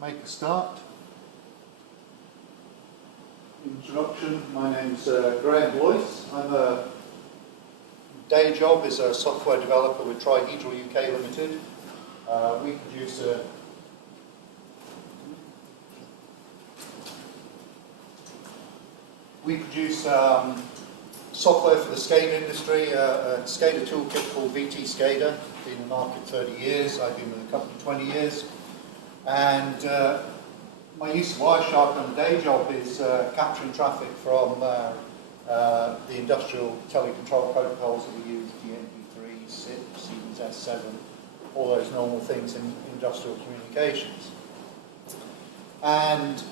make a start. Introduction, my name's Graham Bloice. I'm a day job as a software developer with Trihedral UK Limited. We produce software for the SCADA industry, a SCADA toolkit called VT SCADA. Been in the market 30 years, I've been with the company 20 years. And my use of Wireshark on the day job is capturing traffic from the industrial telecontrol protocols that we use, DMP3, SIP, Siemens S7, all those normal things in industrial communications. And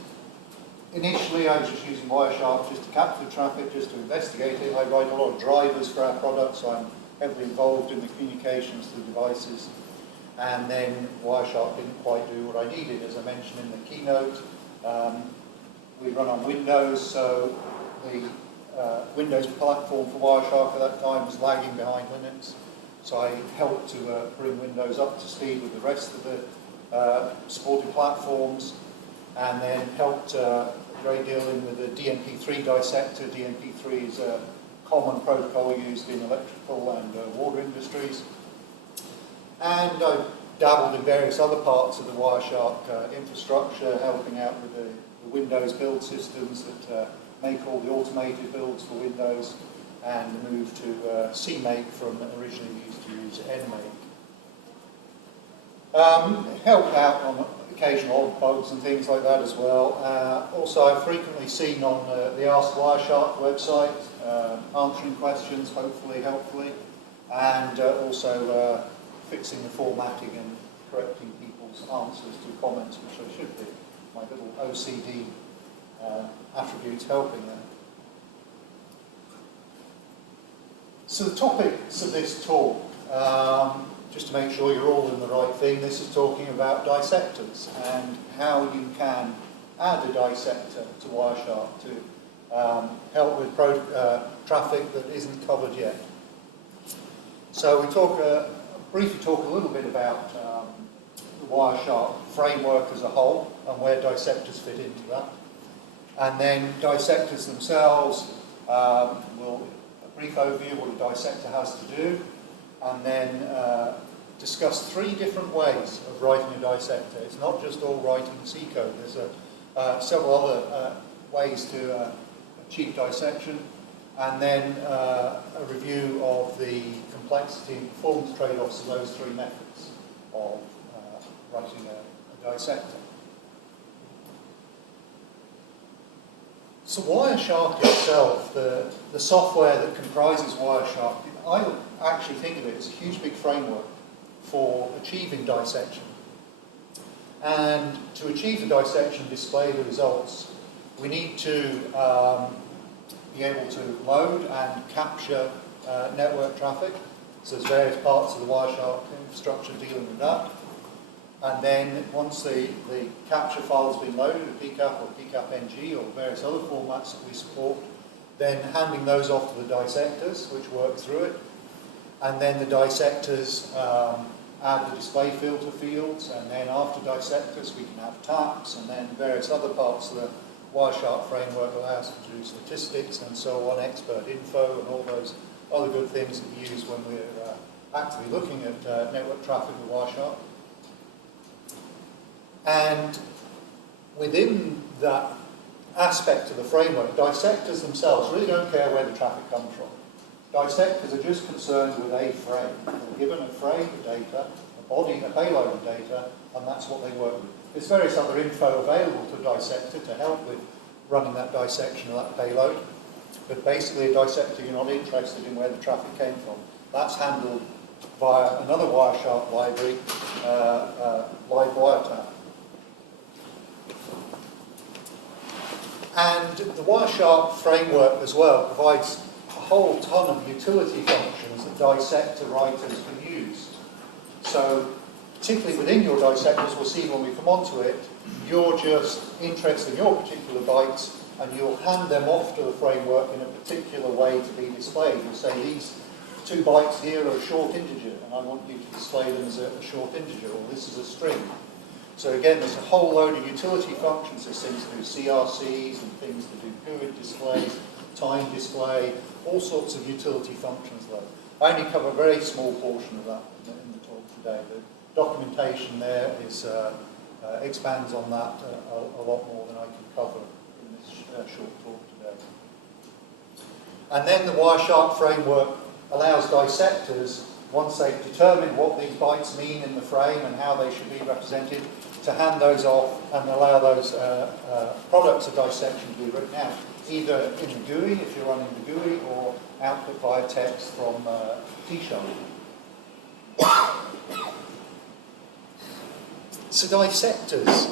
initially I was just using Wireshark just to capture the traffic, just to investigate it. I write a lot of drivers for our products, so I'm heavily involved in the communications to the devices. And then Wireshark didn't quite do what I needed. As I mentioned in the keynote, we run on Windows, so the Windows platform for Wireshark at that time was lagging behind Linux. So I helped to bring Windows up to speed with the rest of the supported platforms, and then helped a great deal in with the DMP3 dissector. DMP3 is a common protocol used in electrical and water industries. And I dabbled in various other parts of the Wireshark infrastructure, helping out with the Windows build systems that make all the automated builds for Windows, and the move to CMake from originally we used to use NMake. Helped out on occasional bugs and things like that as well. Also, I've frequently seen on the Ask Wireshark website, answering questions, hopefully, helpfully, and also fixing the formatting and correcting people's answers to comments, which I should be. My little OCD attributes helping there. So the topics of this talk, just to make sure you're all in the right thing, this is talking about dissectors and how you can add a dissector to Wireshark to help with traffic that isn't covered yet. So we briefly talk a little bit about the Wireshark framework as a whole and where dissectors fit into that. And then dissectors themselves, a brief overview of what a dissector has to do, and then discuss 3 different ways of writing a dissector. It's not just all writing C code. There's several other ways to achieve dissection, and then a review of the complexity and performance trade-offs of those 3 methods of writing a dissector. So Wireshark itself, the software that comprises Wireshark, I actually think of it as a huge big framework for achieving dissection. And to achieve the dissection and display the results, we need to be able to load and capture network traffic. So there's various parts of the Wireshark infrastructure dealing with that. And then once the capture file has been loaded, a PCAP or PCAP-NG or various other formats that we support, then handing those off to the dissectors, which work through it. And then the dissectors add the display filter fields, and then after dissectors we can have taps, and then various other parts of the Wireshark framework allow us to do statistics and so on, expert info, and all those other good things that we use when we're actively looking at network traffic with Wireshark. And within that aspect of the framework, dissectors themselves really don't care where the traffic comes from. Dissectors are just concerned with a frame. They're given a frame of data, a body, a payload of data, and that's what they work with. There's various other info available to a dissector to help with running that dissection of that payload. But basically, a dissector, you're not interested in where the traffic came from. That's handled via another Wireshark library, live wiretap. And the Wireshark framework as well provides a whole ton of utility functions that dissector writers can use. So particularly within your dissectors, we'll see when we come onto it, you're just interested in your particular bytes, and you'll hand them off to the framework in a particular way to be displayed. You'll say these 2 bytes here are a short integer, and I want you to display them as a short integer, or this is a string. So again, there's a whole load of utility functions. There's things to do CRCs and things to do period displays, time display, all sorts of utility functions there. I only cover a very small portion of that in the talk today. The documentation there is, expands on that a lot more than I can cover in this short talk today. And then the Wireshark framework allows dissectors, once they've determined what these bytes mean in the frame and how they should be represented, to hand those off and allow those products of dissection to be written out, either in the GUI, if you're running the GUI, or output via text from T-Shark. So dissectors,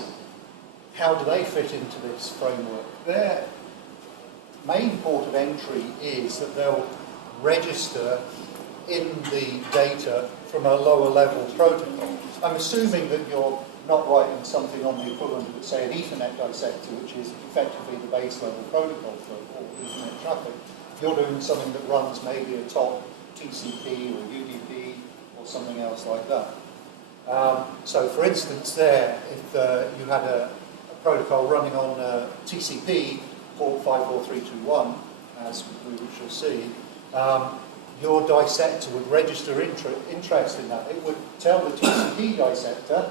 how do they fit into this framework? Their main port of entry is that they'll register in the data from a lower level protocol. I'm assuming that you're not writing something on the equivalent of, say, an Ethernet dissector, which is effectively the base level protocol for all Ethernet traffic. You're doing something that runs maybe atop TCP or UDP or something else like that. So, for instance, there, if you had a protocol running on TCP, port 54321, as we shall see, your dissector would register interest in that. It would tell the TCP dissector,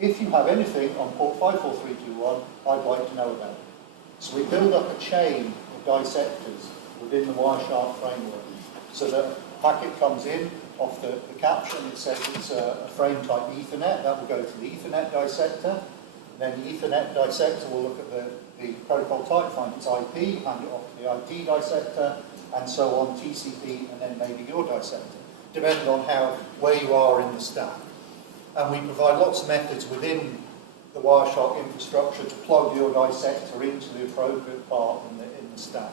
if you have anything on port 54321, I'd like to know about it. So we build up a chain of dissectors within the Wireshark framework, so that a packet comes in off the caption, it says it's a frame type Ethernet, that will go to the Ethernet dissector. Then the Ethernet dissector will look at the protocol type, find its IP, hand it off to the IP dissector, and so on, TCP, and then maybe your dissector, depending on where you are in the stack. And we provide lots of methods within the Wireshark infrastructure to plug your dissector into the appropriate part in the stack.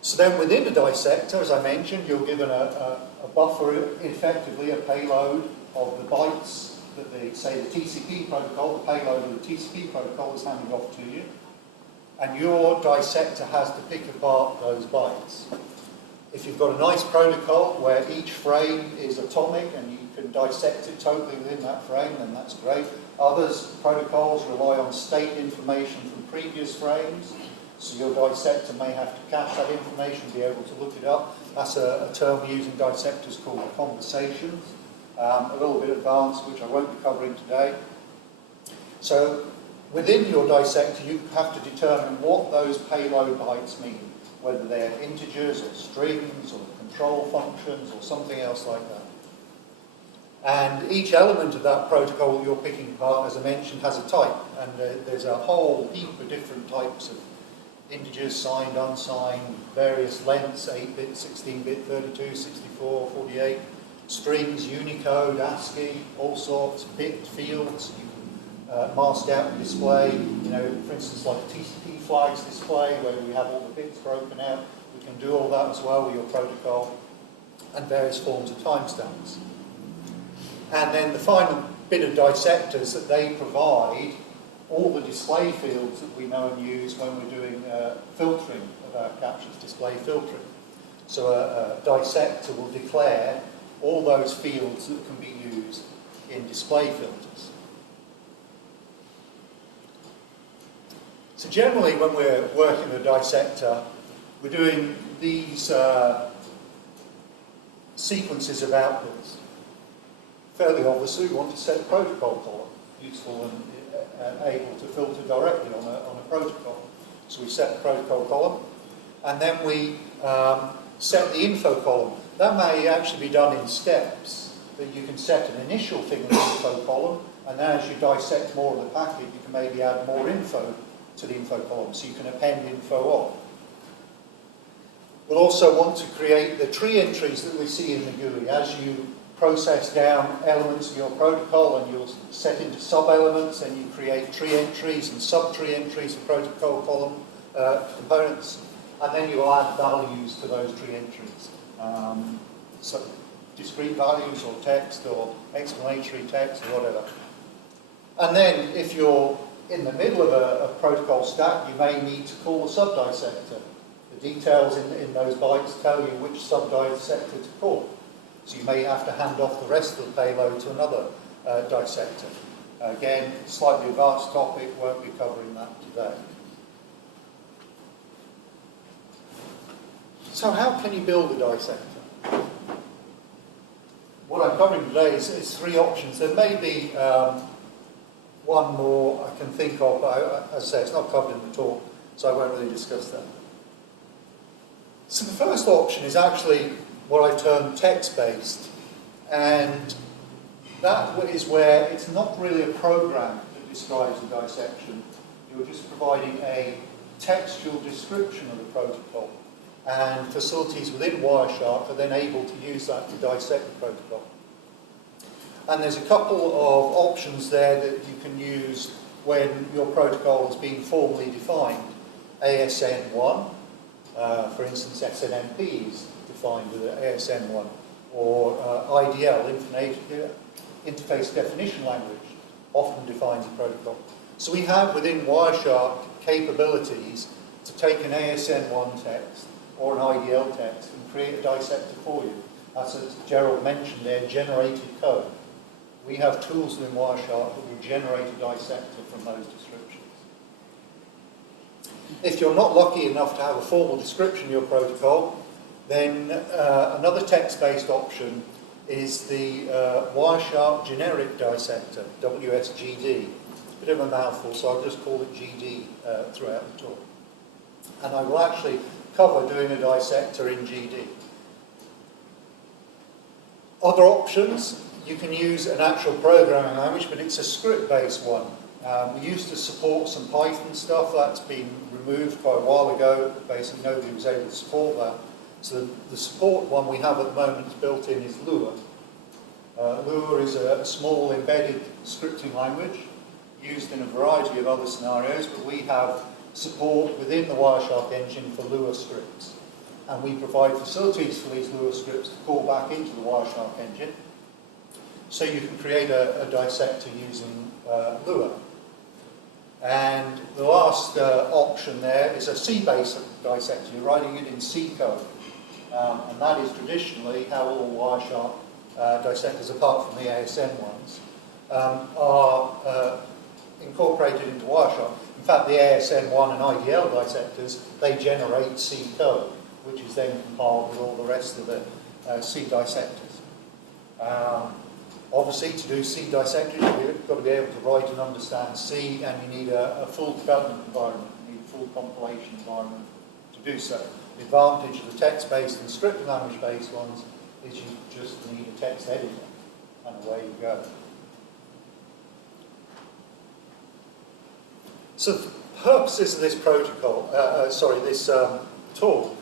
So then within a dissector, as I mentioned, you're given a buffer, effectively a payload of the bytes that say the TCP protocol, the payload of the TCP protocol is handed off to you. And your dissector has to pick apart those bytes. If you've got a nice protocol where each frame is atomic and you can dissect it totally within that frame, then that's great. Others, protocols, rely on state information from previous frames. So your dissector may have to cache that information, be able to look it up. That's a term we use in dissectors called conversations. A little bit advanced, which I won't be covering today. So within your dissector, you have to determine what those payload bytes mean, whether they're integers or strings or control functions or something else like that. And each element of that protocol you're picking apart, as I mentioned, has a type. And there's a whole heap of different types of integers, signed, unsigned, various lengths, 8-bit, 16-bit, 32, 64, 48, strings, Unicode, ASCII, all sorts, bit fields, you can mask out and display, for instance, like a TCP flags display where we have all the bits broken out. We can do all that as well with your protocol, and various forms of timestamps. And then the final bit of dissectors that they provide all the display fields that we know and use when we're doing filtering of our captions, display filtering. So a dissector will declare all those fields that can be used in display filters. So generally when we're working with a dissector, we're doing these sequences of outputs. Fairly obviously we want to set a protocol column, useful and able to filter directly on a protocol. So we set the protocol column, and then we set the info column. That may actually be done in steps, that you can set an initial thing in the info column, and then as you dissect more of the packet, you can maybe add more info to the info column, so you can append info on. We'll also want to create the tree entries that we see in the GUI. As you process down elements of your protocol and you'll set into sub-elements, and you create tree entries and sub-tree entries for protocol column components, and then you'll add values to those tree entries. So discrete values or text or explanatory text or whatever. And then if you're in the middle of a protocol stack, you may need to call a sub-dissector. The details in those bytes tell you which sub-dissector to call. So you may have to hand off the rest of the payload to another dissector. Again, slightly advanced topic, won't be covering that today. So how can you build a dissector? What I'm covering today is three options. There may be one more I can think of, but as I say, it's not covered in the talk, so I won't really discuss that. So the first option is actually what I've termed text-based, and that is where it's not really a program that describes the dissection. You're just providing a textual description of the protocol, and facilities within Wireshark are then able to use that to dissect the protocol. And there's a couple of options there that you can use when your protocol has been formally defined. ASN1, for instance, SNMP is defined with ASN1, or IDL, Interface Definition Language, often defines a protocol. So we have within Wireshark capabilities to take an ASN1 text or an IDL text and create a dissector for you. As Gerald mentioned there, generated code. We have tools within Wireshark that will generate a dissector from those descriptions. If you're not lucky enough to have a formal description of your protocol, then another text-based option is the Wireshark Generic Dissector, WSGD. It's a bit of a mouthful, so I'll just call it GD throughout the talk. And I will actually cover doing a dissector in GD. Other options, you can use an actual programming language, but it's a script-based one. We used to support some Python stuff. That's been removed quite a while ago. Basically, nobody was able to support that. So the support one we have at the moment is built in is Lua. Lua is a small embedded scripting language used in a variety of other scenarios, but we have support within the Wireshark engine for Lua scripts. And we provide facilities for these Lua scripts to call back into the Wireshark engine. So you can create a dissector using Lua. And the last option there is a C-based dissector. You're writing it in C code. And that is traditionally how all Wireshark dissectors, apart from the ASN ones, are incorporated into Wireshark. In fact, the ASN1 and IDL dissectors, they generate C code, which is then compiled with all the rest of the C dissectors. Obviously, to do C dissectors, you've got to be able to write and understand C, and you need a full development environment, you need a full compilation environment to do so. The advantage of the text-based and script language-based ones is you just need a text editor, and away you go. So the purposes of this protocol, this talk,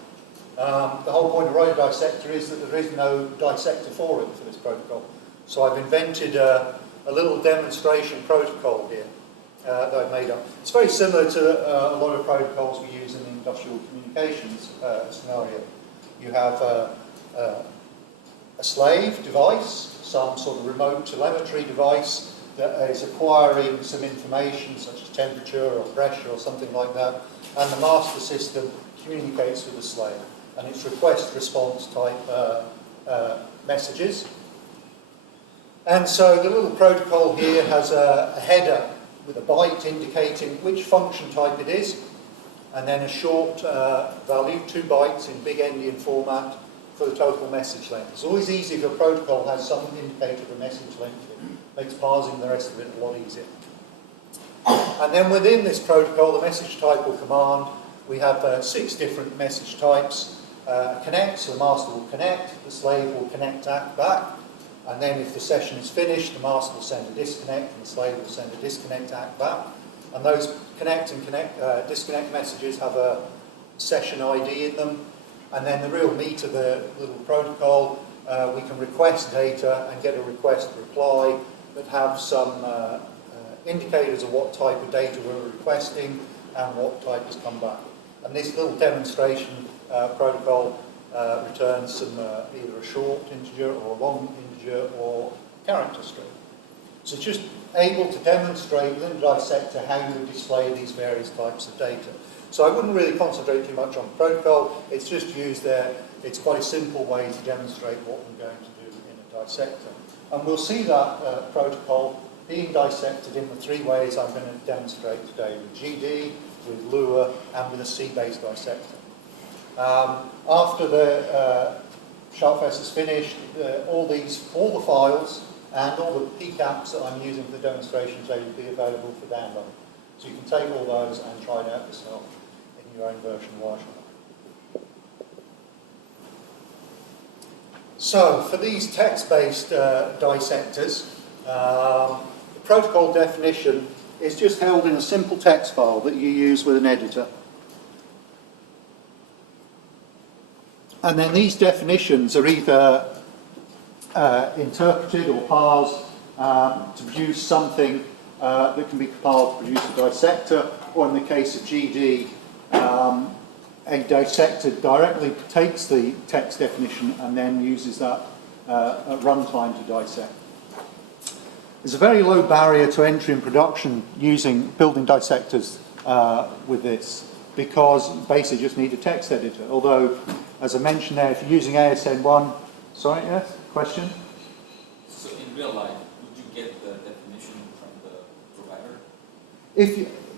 the whole point of writing a dissector is that there is no dissector for it for this protocol. So I've invented a little demonstration protocol here that I've made up. It's very similar to a lot of protocols we use in the industrial communications scenario. You have a slave device, some sort of remote telemetry device that is acquiring some information such as temperature or pressure or something like that, and the master system communicates with the slave, and it's request-response type messages. And so the little protocol here has a header with a byte indicating which function type it is, and then a short value, 2 bytes in big endian format for the total message length. It's always easy if a protocol has some indicator of a message length. It makes parsing the rest of it a lot easier. And then within this protocol, the message type or command, we have 6 different message types. Connect, so the master will connect, the slave will connect back, and then if the session is finished, the master will send a disconnect, and the slave will send a disconnect back. And those connect and disconnect messages have a session ID in them. And then the real meat of the little protocol, we can request data and get a request reply that have some indicators of what type of data we're requesting and what type has come back. And this little demonstration protocol returns some either a short integer or a long integer or character string. So it's just able to demonstrate within a dissector how you would display these various types of data. So I wouldn't really concentrate too much on the protocol, it's just used there. It's quite a simple way to demonstrate what we're going to do in a dissector. And we'll see that protocol being dissected in the three ways I'm going to demonstrate today, with GD, with Lua, and with a C-based dissector. After the SharkFest is finished, all the files and all the PCAPs that I'm using for the demonstration today will be available for download. So you can take all those and try it out yourself in your own version of Wireshark. So for these text-based dissectors, the protocol definition is just held in a simple text file that you use with an editor. And then these definitions are either interpreted or parsed to produce something that can be compiled to produce a dissector, or in the case of GD, a dissector directly takes the text definition and then uses that at runtime to dissect. There's a very low barrier to entry in production building dissectors with this, because you basically just need a text editor. Although, as I mentioned there, if you're using ASN1, sorry, yes, question? So in real life, would you get the definition from the provider?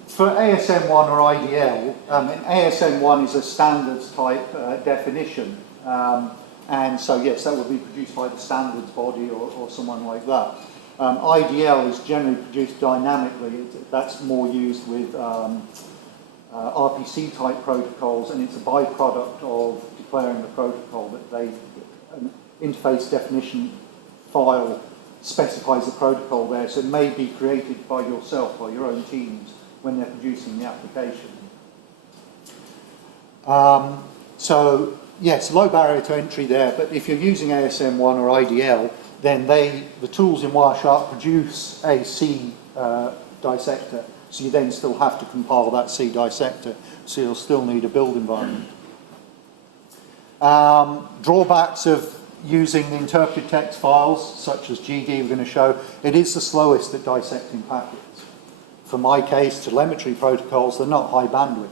For ASN1 or IDL, ASN1 is a standards type definition. And so, yes, that would be produced by the standards body or someone like that. IDL is generally produced dynamically. That's more used with RPC type protocols, and it's a byproduct of declaring the protocol that an interface definition file specifies the protocol there, so it may be created by yourself or your own teams when they're producing the application. So yes, low barrier to entry there, but if you're using ASM1 or IDL, then the tools in Wireshark produce a C dissector, so you then still have to compile that C dissector, so you'll still need a build environment. Drawbacks of using the interpreted text files, such as GD we're going to show, it is the slowest at dissecting packets. For my case, telemetry protocols, they're not high bandwidth,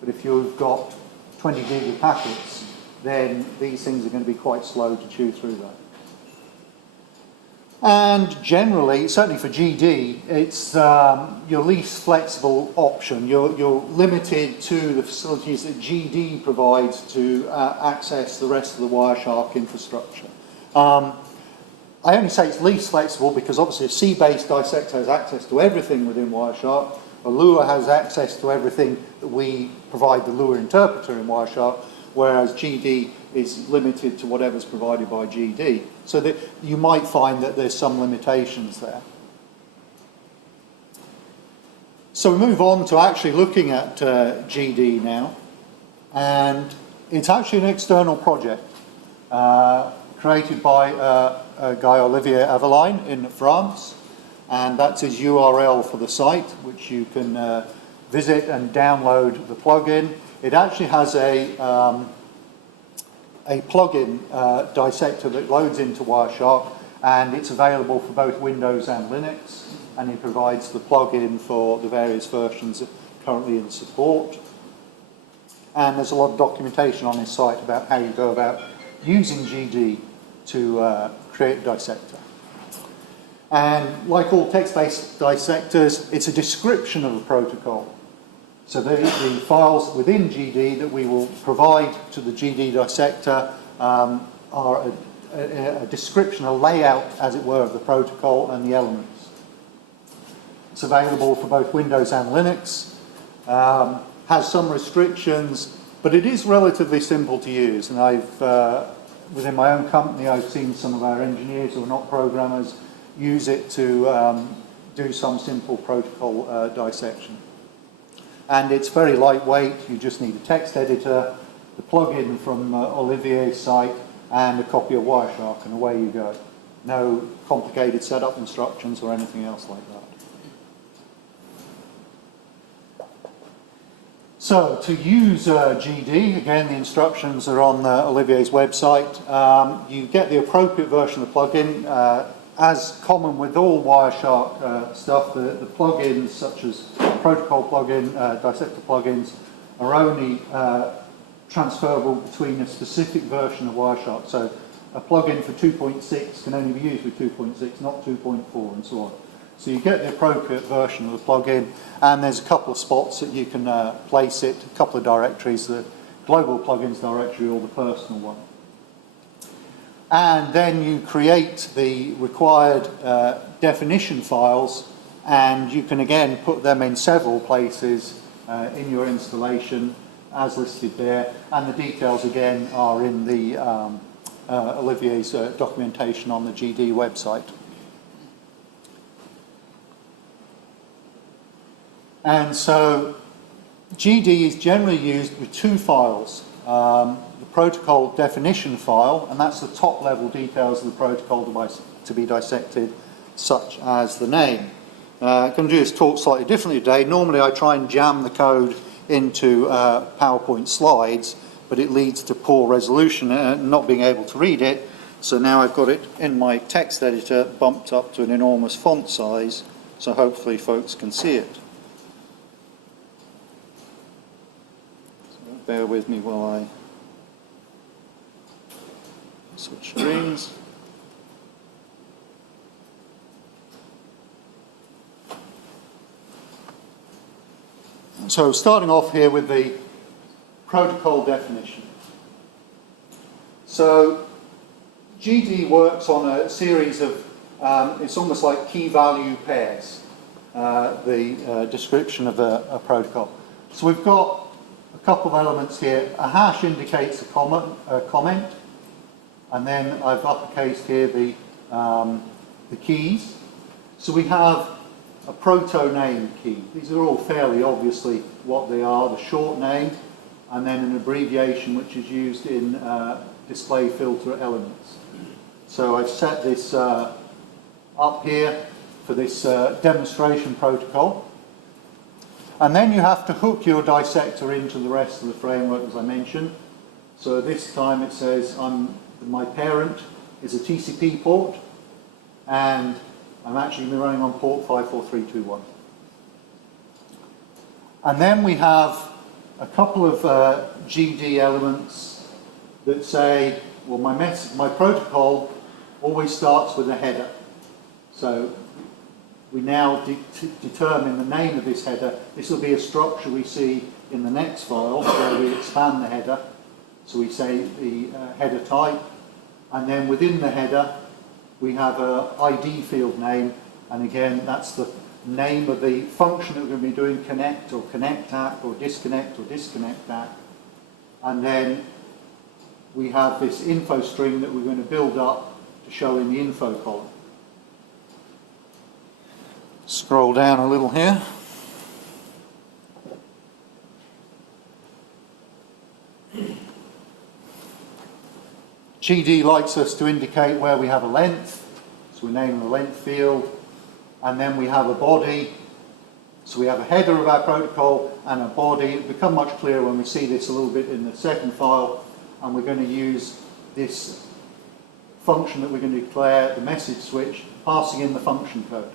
but if you've got 20 gig of packets, then these things are going to be quite slow to chew through that. And generally, certainly for GD, it's your least flexible option. You're limited to the facilities that GD provides to access the rest of the Wireshark infrastructure. I only say it's least flexible because obviously a C-based dissector has access to everything within Wireshark. A Lua has access to everything that we provide the Lua interpreter in Wireshark, whereas GD is limited to whatever's provided by GD. So that you might find that there's some limitations there. So we move on to actually looking at GD now, and it's actually an external project created by a guy, Olivier Aveline, in France, and that's his URL for the site, which you can visit and download the plugin. It actually has a plugin dissector that loads into Wireshark, and it's available for both Windows and Linux, and it provides the plugin for the various versions that are currently in support. And there's a lot of documentation on his site about how you go about using GD to create a dissector. And like all text-based dissectors, it's a description of the protocol. So the files within GD that we will provide to the GD dissector are a description, a layout, as it were, of the protocol and the elements. It's available for both Windows and Linux, has some restrictions, but it is relatively simple to use. And within my own company, I've seen some of our engineers who are not programmers use it to do some simple protocol dissection. And it's very lightweight. You just need a text editor, the plugin from Olivier's site, and a copy of Wireshark, and away you go. No complicated setup instructions or anything else like that. So to use GD, again, the instructions are on Olivier's website. You get the appropriate version of the plugin. As common with all Wireshark stuff, the plugins, such as protocol plugin, dissector plugins, are only transferable between a specific version of Wireshark. So a plugin for 2.6 can only be used with 2.6, not 2.4 and so on. So you get the appropriate version of the plugin, and there's a couple of spots that you can place it, a couple of directories, the global plugins directory or the personal one. And then you create the required definition files, and you can again put them in several places in your installation as listed there, and the details again are in the Olivier's documentation on the GD website. And so GD is generally used with two files. The protocol definition file, and that's the top level details of the protocol to be dissected, such as the name. I'm going to do this talk slightly differently today. Normally I try and jam the code into PowerPoint slides, but it leads to poor resolution and not being able to read it. So now I've got it in my text editor bumped up to an enormous font size, so hopefully folks can see it. So bear with me while I switch screens. So starting off here with the protocol definition. So GD works on a series of, it's almost like key value pairs, the description of a protocol. So we've got a couple of elements here. A hash indicates a comment, and then I've uppercased here the keys. So we have a proto-name key. These are all fairly obviously what they are, the short name, and then an abbreviation which is used in display filter elements. So I've set this up here for this demonstration protocol. And then you have to hook your dissector into the rest of the framework, as I mentioned. So this time it says my parent is a TCP port, and I'm actually running on port 54321. And then we have a couple of GD elements that say, well, my protocol always starts with a header. So we now determine the name of this header. This will be a structure we see in the next file where we expand the header. So we say the header type, and then within the header we have a ID field name, and again that's the name of the function that we're going to be doing, connect or connect at or disconnect at. And then we have this info string that we're going to build up to show in the info column. Scroll down a little here. GD likes us to indicate where we have a length, so we name the length field, and then we have a body, so we have a header of our protocol and a body. It'll become much clearer when we see this a little bit in the second file, and we're going to use this function that we're going to declare, the message switch, passing in the function code.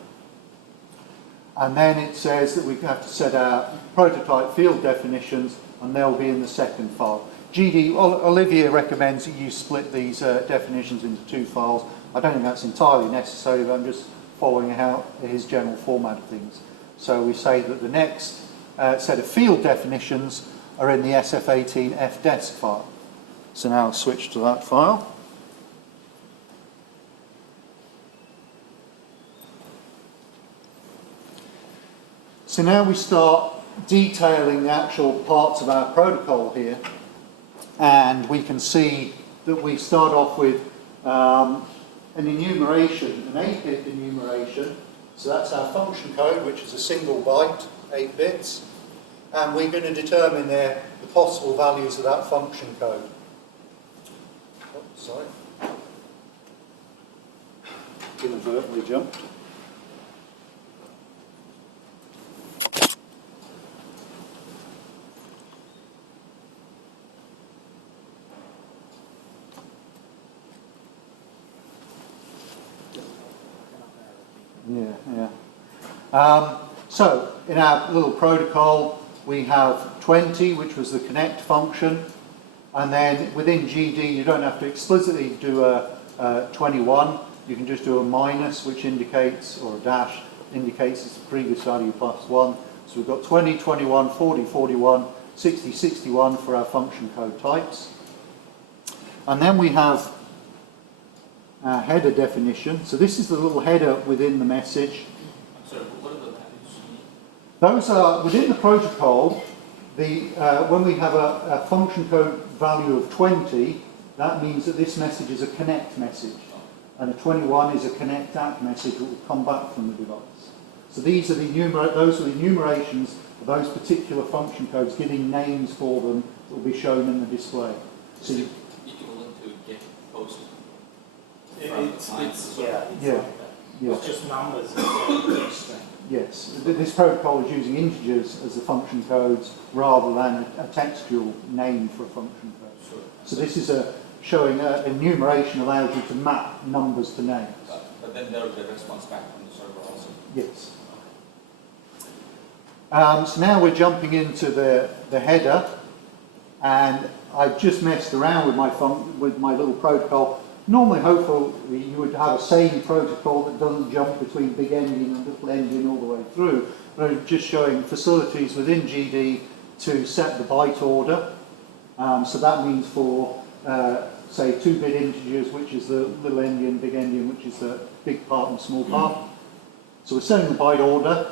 And then it says that we have to set our prototype field definitions, and they'll be in the second file. GD, Olivier recommends that you split these definitions into two files. I don't think that's entirely necessary, but I'm just following his general format of things. So we say that the next set of field definitions are in the SF18US file. So now I'll switch to that file. So now we start detailing the actual parts of our protocol here, and we can see that we start off with an enumeration, an 8-bit enumeration. So that's our function code, which is a single byte, 8 bits, and we're going to determine there the possible values of that function code. Oh, sorry. Inadvertently jumped. So in our little protocol we have 20, which was the connect function, And then within GD, you don't have to explicitly do a 21. You can just do a minus, which indicates, or a dash, indicates it's the previous value plus 1. So we've got 20, 21, 40, 41, 60, 61 for our function code types. And then we have our header definition. So this is the little header within the message. I'm sorry, what are the values? Those are, within the protocol, when we have a function code value of 20, that means that this message is a connect message. And a 21 is a connect at message that will come back from the device. So these are those are the enumerations of those particular function codes, giving names for them that will be shown in the display. So you, equivalent to get post. It's Yeah. like that. yeah. It's just numbers instead of string. Yes, this protocol is using integers as the function codes rather than a textual name for a function code. Sure. So this is showing enumeration allows you to map numbers to names. But then there will be a response back from the server also. Yes. So now we're jumping into the header, and I've just messed around with my little protocol. Normally, hopefully, you would have a same protocol that doesn't jump between big endian and little endian all the way through. But I'm just showing facilities within GD to set the byte order. So that means for, say, 2-bit integers, which is the little endian, big endian, which is the big part and small part. So we're setting the byte order,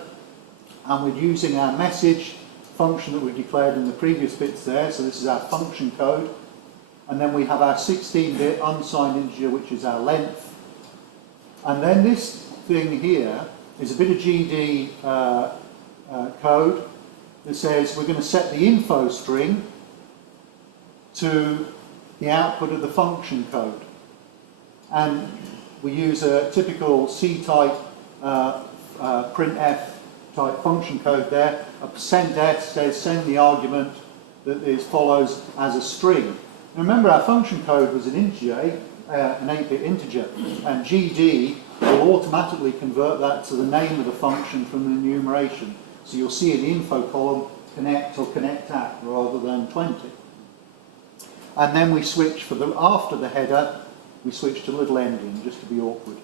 and we're using our message function that we declared in the previous bits there. So this is our function code. And then we have our 16-bit unsigned integer, which is our length. And then this thing here is a bit of GD code that says we're going to set the info string to the output of the function code. And we use a typical C-type printf type function code there. A %s says send the argument that follows as a string. Remember, our function code was an integer, an 8-bit integer, and GD will automatically convert that to the name of the function from the enumeration. So you'll see in the info column connect or connect at rather than 20. And then we switch after the header, we switch to little endian just to be awkward.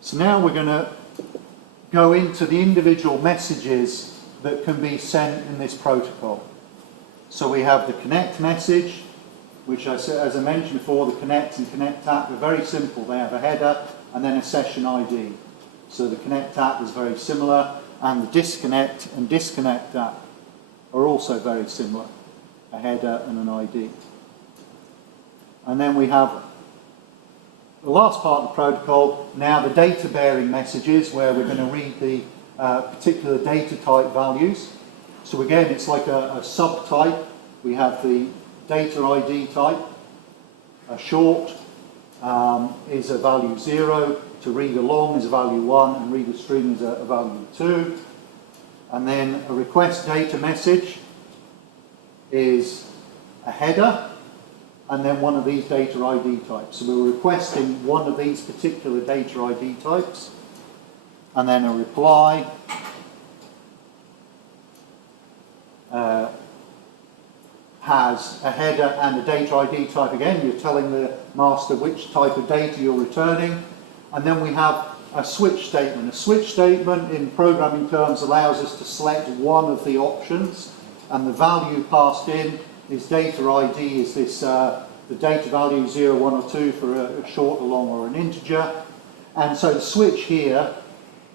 So now we're going to go into the individual messages that can be sent in this protocol. So we have the connect message, which as I mentioned before, the connect and connect at are very simple. They have a header and then a session ID. So the connect at is very similar, and the disconnect and disconnect at are also very similar, a header and an ID. And then we have the last part of the protocol, now the data bearing messages, where we're going to read the particular data type values. So again, it's like a subtype. We have the data ID type. A short is a value 0. To read along is a value 1, and read a string is a value 2. And then a request data message is a header, and then one of these data ID types. So we're requesting one of these particular data ID types. And then a reply has a header and a data ID type again. You're telling the master which type of data you're returning. And then we have a switch statement. A switch statement in programming terms allows us to select one of the options, and the value passed in is data ID, is this the data value 0, 1 or 2 for a short, a long or an integer. And so the switch here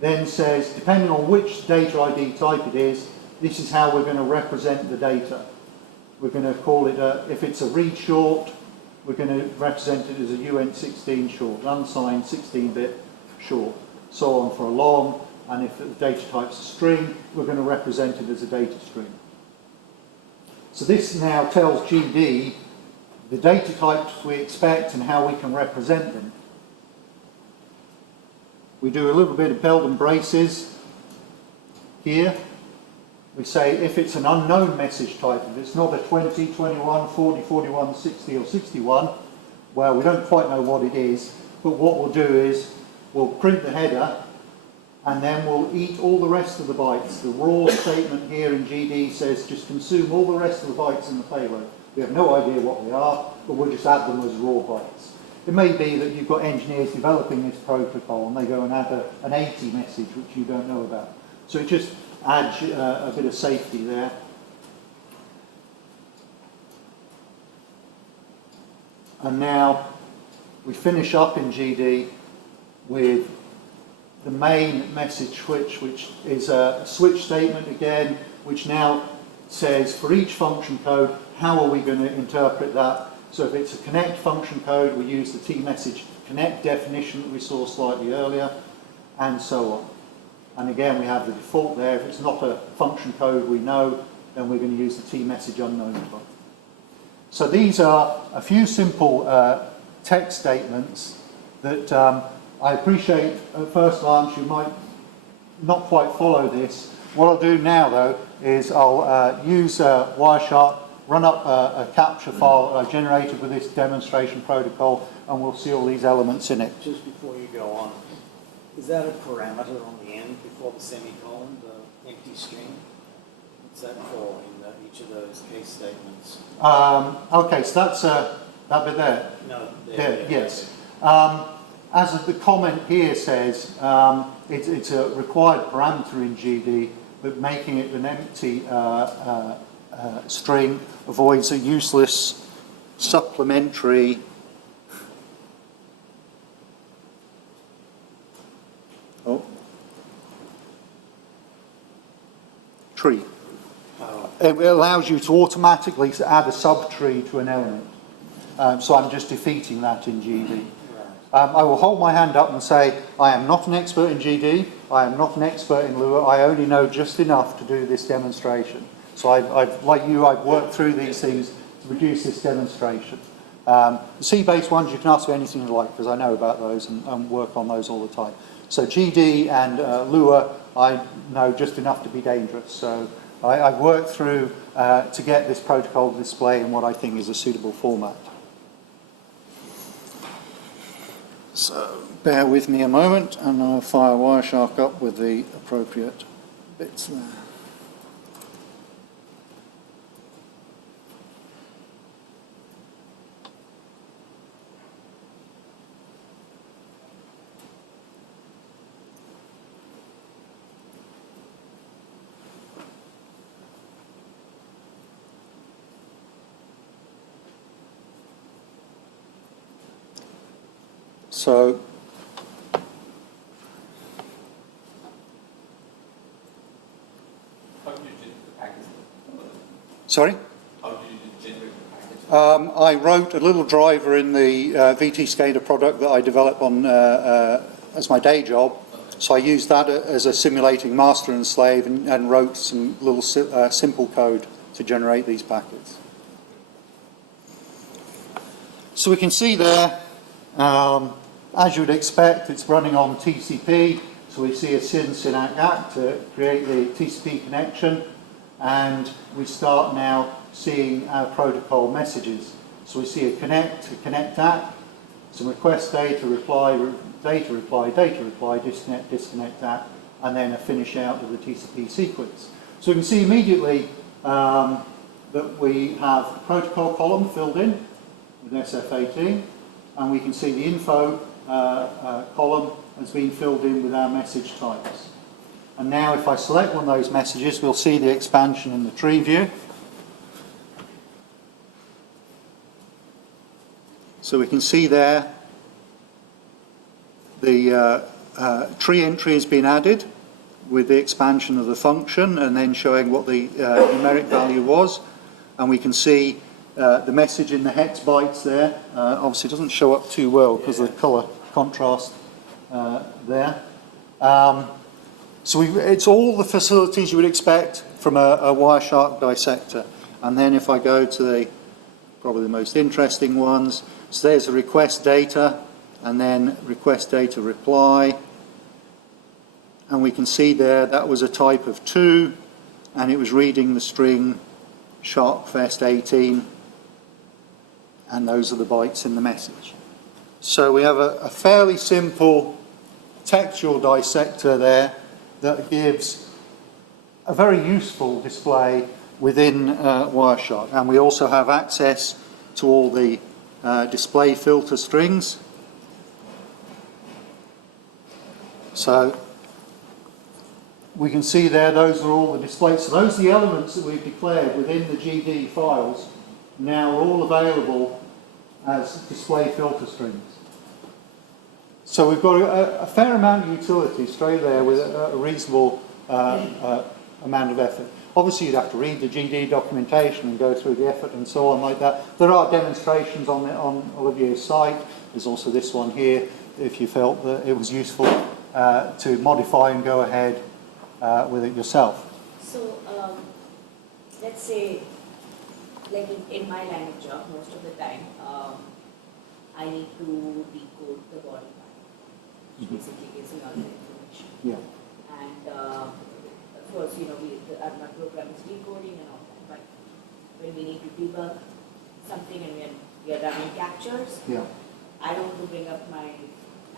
then says, depending on which data ID type it is, this is how we're going to represent the data. We're going to call it, if it's a read short, we're going to represent it as a UNT16 short, unsigned 16-bit short, so on for a long, and if the data type's a string, we're going to represent it as a data string. So this now tells GD the data types we expect and how we can represent them. We do a little bit of belt and braces here. We say if it's an unknown message type, if it's not a 20, 21, 40, 41, 60 or 61, well, we don't quite know what it is, but what we'll do is we'll print the header and then we'll eat all the rest of the bytes. The raw statement here in GD says just consume all the rest of the bytes in the payload. We have no idea what they are, but we'll just add them as raw bytes. It may be that you've got engineers developing this protocol and they go and add an 80 message which you don't know about. So it just adds a bit of safety there. And now we finish up in GD with the main message switch, which is a switch statement again, which now says for each function code, how are we going to interpret that? So if it's a connect function code, we use the T-message connect definition that we saw slightly earlier, and so on. And again, we have the default there. If it's not a function code we know, then we're going to use the T-message unknown type. So these are a few simple text statements that I appreciate at first glance you might not quite follow this. What I'll do now though is I'll use Wireshark, run up a capture file that I generated with this demonstration protocol, and we'll see all these elements in it. Just before you go on, is that a parameter on the end before the semicolon, the empty string? What's that for in each of those case statements? Okay, so that's that bit there. No, There, yes. As the comment here says, it's a required parameter in GD, but making it an empty string avoids a useless supplementary tree. It allows you to automatically add a subtree to an element. So I'm just defeating that in GD. I will hold my hand up and say, I am not an expert in GD, I am not an expert in Lua, I only know just enough to do this demonstration. So I've like you, I've worked through these things to produce this demonstration. The C-based ones, you can ask me anything you like, because I know about those and work on those all the time. So GD and Lua, I know just enough to be dangerous. So I've worked through to get this protocol to display in what I think is a suitable format. So bear with me a moment and I'll fire Wireshark up with the appropriate bits there. So How do you generate the package? sorry? How do you generate the package? I wrote a little driver in the VT SCADA product that I develop on as my day job. So I used that as a simulating master and slave and wrote some little simple code to generate these packets. So we can see there, as you would expect, it's running on TCP. So we see a SYN-SYNAC ACK to create the TCP connection. And we start now seeing our protocol messages. So we see a connect ACK, some request data, reply, data reply, disconnect ACK, and then a finish out of the TCP sequence. So we can see immediately that we have the protocol column filled in with SF18, and we can see the info column has been filled in with our message types. And now if I select one of those messages, we'll see the expansion in the tree view. So we can see there the tree entry has been added with the expansion of the function and then showing what the numeric value was. And we can see the message in the hex bytes there. Obviously it doesn't show up too well because of the colour contrast there. So it's all the facilities you would expect from a Wireshark dissector. And then if I go to probably the most interesting ones, so there's the request data, and then request data reply. And we can see there that was a type of 2, and it was reading the string SharkFest 18, and those are the bytes in the message. So we have a fairly simple textual dissector there that gives a very useful display within Wireshark. And we also have access to all the display filter strings. So we can see there, those are all the displays. So those are the elements that we've declared within the GD files, now are all available as display filter strings. So we've got a fair amount of utility straight there with a reasonable amount of effort. Obviously you'd have to read the GD documentation and go through the effort and so on like that. There are demonstrations on Olivier's site. There's also this one here if you felt that it was useful to modify and go ahead with it yourself. So let's say, like in my line of job, most of the time, I need to decode the body part, which basically gives me all the information. Yeah. And of course, you know, my program is decoding and all that, but when we need to debug something and we are running captures, Yeah. I don't want to bring up my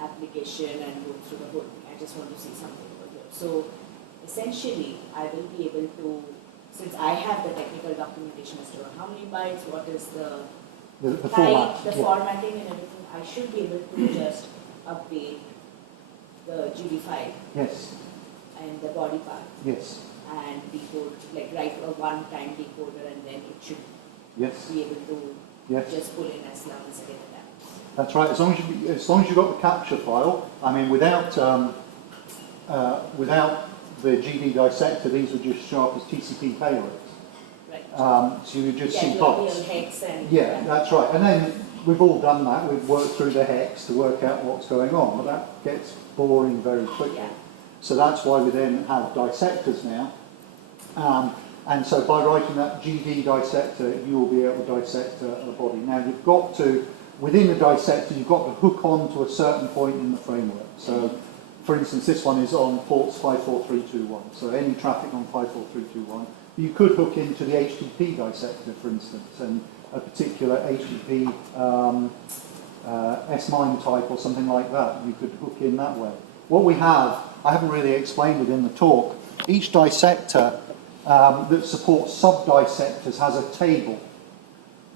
application and go through the whole thing. I just want to see something over here. So essentially, I will be able to, since I have the technical documentation as to how many bytes, what is the format, the formatting and everything, I should be able to just update the GD file. Yes. And the body part. Yes. And decode, like write a one-time decoder, and then it should be able to just pull in as long as I get it out. That's right. As long as you've got the capture file, I mean, without the GD dissector, these would just show up as TCP payloads. Right. So you would just see pops. pops. Hex and That's right. And then we've all done that. We've worked through the hex to work out what's going on, but that gets boring very quickly. Yeah. So that's why we then have dissectors now. And so by writing that GD dissector, you will be able to dissect a body. Now you've got to, within the dissector, you've got to hook on to a certain point in the framework. So for instance, this one is on ports 54321. So any traffic on 54321. You could hook into the HTTP dissector, for instance, and a particular HTTP S-MIME type or something like that. You could hook in that way. What we have, I haven't really explained it in the talk, each dissector that supports sub-dissectors has a table,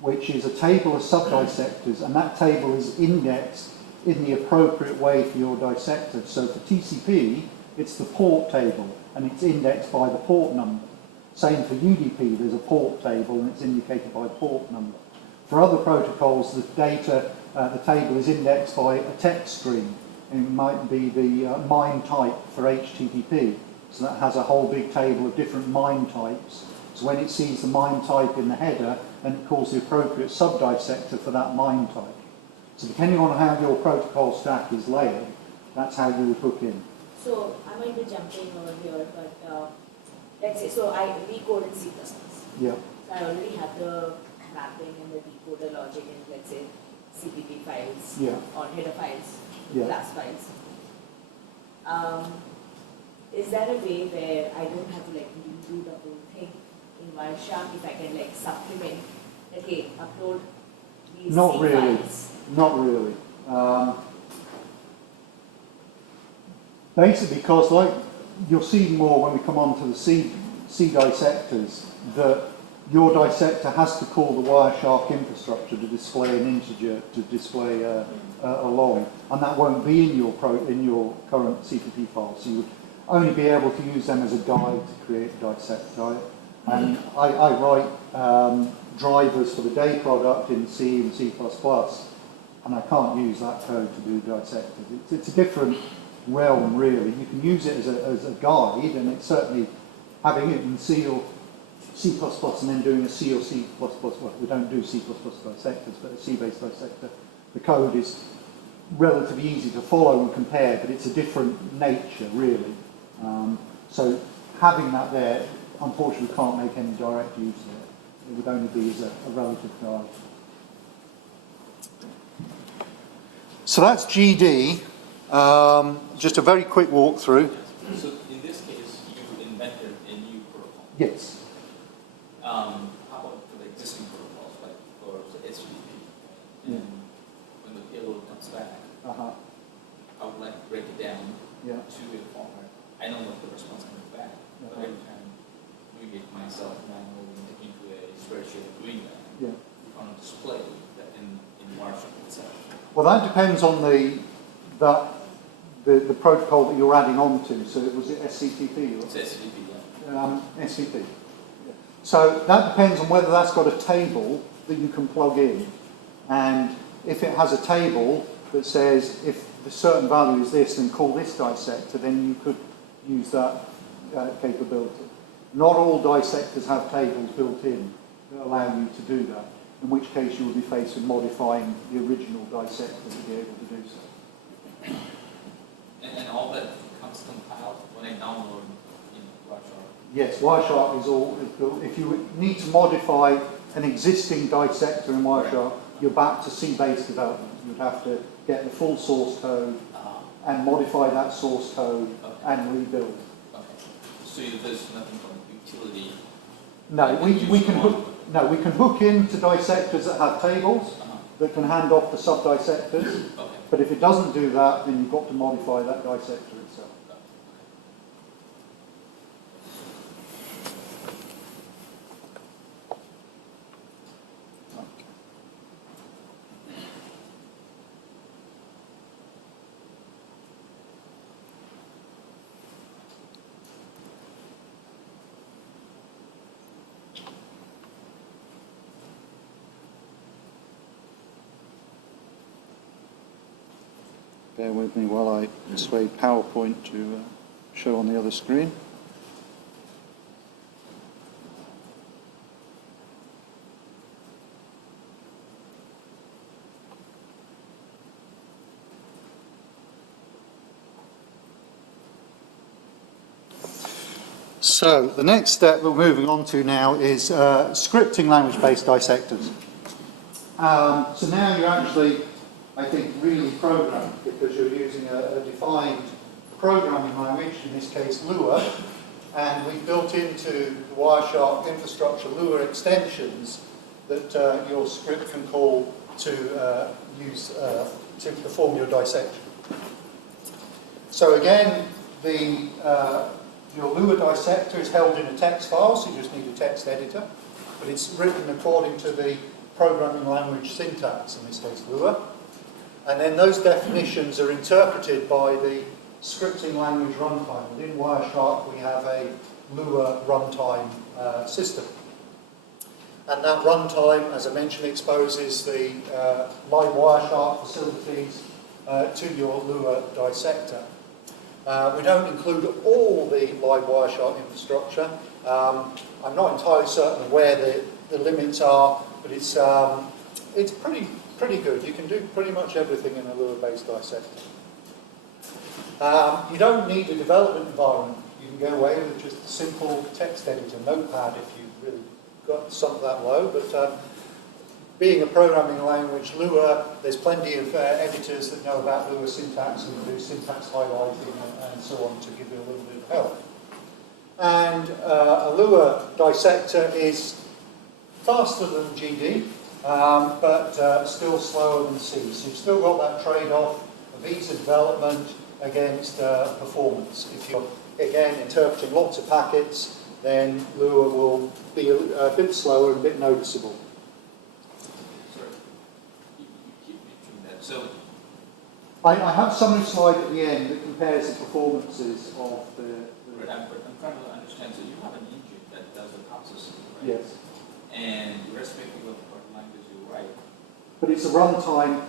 which is a table of sub-dissectors, and that table is indexed in the appropriate way for your dissector. So for TCP, it's the port table, and it's indexed by the port number. Same for UDP, there's a port table, and it's indicated by port number. For other protocols, the data, the table is indexed by a text string. It might be the MIME type for HTTP. So that has a whole big table of different MIME types. So when it sees the MIME type in the header, then it calls the appropriate sub-dissector for that MIME type. So depending on how your protocol stack is layered, that's how you would hook in. So I might be jumping over here, but let's say, so I decode in C++. Yeah. So I already have the mapping and the decoder logic in, let's say, CPP files or header files, class files. Is there a way where I don't have to like redo the whole thing in Wireshark if I can like supplement, okay, upload these Not C really. files? Not really. Basically, because like you'll see more when we come on to the C dissectors, that your dissector has to call the Wireshark infrastructure to display an integer, to display a log, and that won't be in your current CPP file. So you would only be able to use them as a guide to create a dissector. And I write drivers for the day product in C and C++, and I can't use that code to do dissectors. It's a different realm, really. You can use it as a guide, and it's certainly having it in C or C++ and then doing a C or C++. Well, we don't do C++ dissectors, but a C-based dissector. The code is relatively easy to follow and compare, but it's a different nature, really. So having that there, unfortunately, can't make any direct use of it. It would only be as a relative guide. So that's GD. Just a very quick walkthrough. So in this case, you invented a new protocol. Yes. How about for the existing protocols, like for the HTTP? And when the payload comes back, I would like to break it down to a format, I know what the response comes back. But every time we get myself manually into a spreadsheet of doing that, Yeah. we can't display that in Wireshark itself. Well, that depends on the protocol that you're adding on to. So was it SCTP? It's SVP, yeah. SCP. Yeah. So that depends on whether that's got a table that you can plug in. And if it has a table that says if the certain value is this, then call this dissector, then you could use that capability. Not all dissectors have tables built in that allow you to do that, in which case you will be faced with modifying the original dissector to be able to do so. And all that comes compiled when I download in Wireshark. Yes, Wireshark is all built. If you need to modify an existing dissector in Wireshark, you're back to C-based development. You'd have to get the full source code and modify that source code and rebuild. Okay. So there's nothing from utility. No, we can hook into dissectors that have tables that can hand off to sub-dissectors. Okay. But if it doesn't do that, then you've got to modify that dissector itself. Bear with me while I persuade PowerPoint to show on the other screen. So the next step we're moving on to now is scripting language-based dissectors. So now you're actually, I think, really programmed because you're using a defined programming language, in this case Lua, and we've built into the Wireshark infrastructure Lua extensions that your script can call to use to perform your dissection. So again, your Lua dissector is held in a text file, so you just need a text editor, but it's written according to the programming language syntax, in this case Lua. And then those definitions are interpreted by the scripting language runtime. Within Wireshark, we have a Lua runtime system. And that runtime, as I mentioned, exposes the live Wireshark facilities to your Lua dissector. We don't include all the live Wireshark infrastructure. I'm not entirely certain where the limits are, but it's pretty good. You can do pretty much everything in a Lua-based dissector. You don't need a development environment. You can go away with just a simple text editor, Notepad, if you've really got something that low. But being a programming language, Lua, there's plenty of editors that know about Lua syntax and do syntax highlighting and so on to give you a little bit of help. And a Lua dissector is faster than GD, but still slower than C. So you've still got that trade-off of ease of development against performance. If you're, again, interpreting lots of packets, then Lua will be a bit slower and a bit noticeable. Sorry, you keep mentioning that. So I have some slide at the end that compares the performances of the but I'm trying to understand. So you have an engine that does the processing, right? yes. And irrespective of what language you write. But it's a runtime.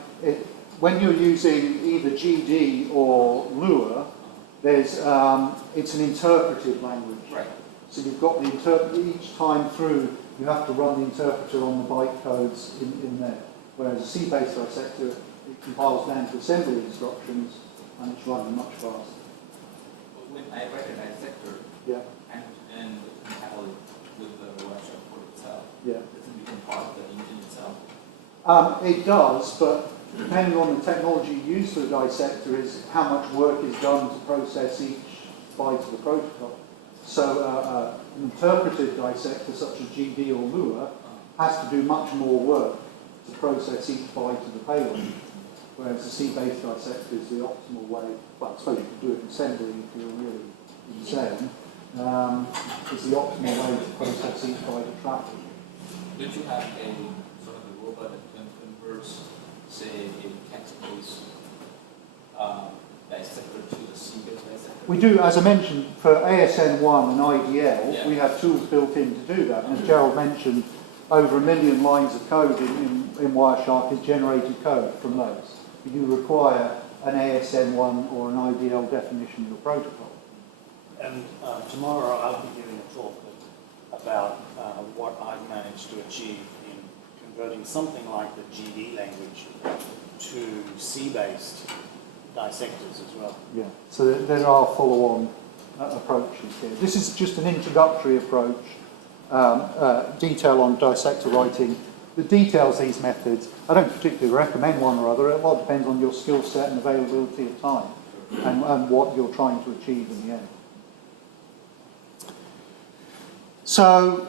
When you're using either GD or Lua, there's it's an interpreted language. Right. So you've got the interpreter each time through. You have to run the interpreter on the byte codes in there. Whereas a C-based dissector, it compiles down to assembly instructions, and it's running much faster. But when I write a dissector, Yeah. and compile it with the Wireshark code itself, Yeah. does it become part of the engine itself? It does, but depending on the technology used for the dissector is how much work is done to process each byte of the protocol. So an interpreted dissector such as GD or Lua has to do much more work to process each byte of the payload. whereas the C-based dissector is the optimal way. Well, I suppose you could do it in assembly if you're really insane. Is the optimal way to process each byte of traffic. Don't you have a sort of a robot that can convert, say, a text-based dissector to the C-based dissector? We do, as I mentioned, for ASN1 and IDL, Yeah. we have tools built in to do that. And as Gerald mentioned, over 1 million lines of code in Wireshark is generated code from those. You require an ASN1 or an IDL definition of your protocol. And tomorrow I'll be giving a talk about what I've managed to achieve in converting something like the GD language to C-based dissectors as well. Yeah, so there are follow-on approaches here. This is just an introductory approach, detail on dissector writing. The details of these methods, I don't particularly recommend one or other. It all depends on your skill set and availability of time and what you're trying to achieve in the end. So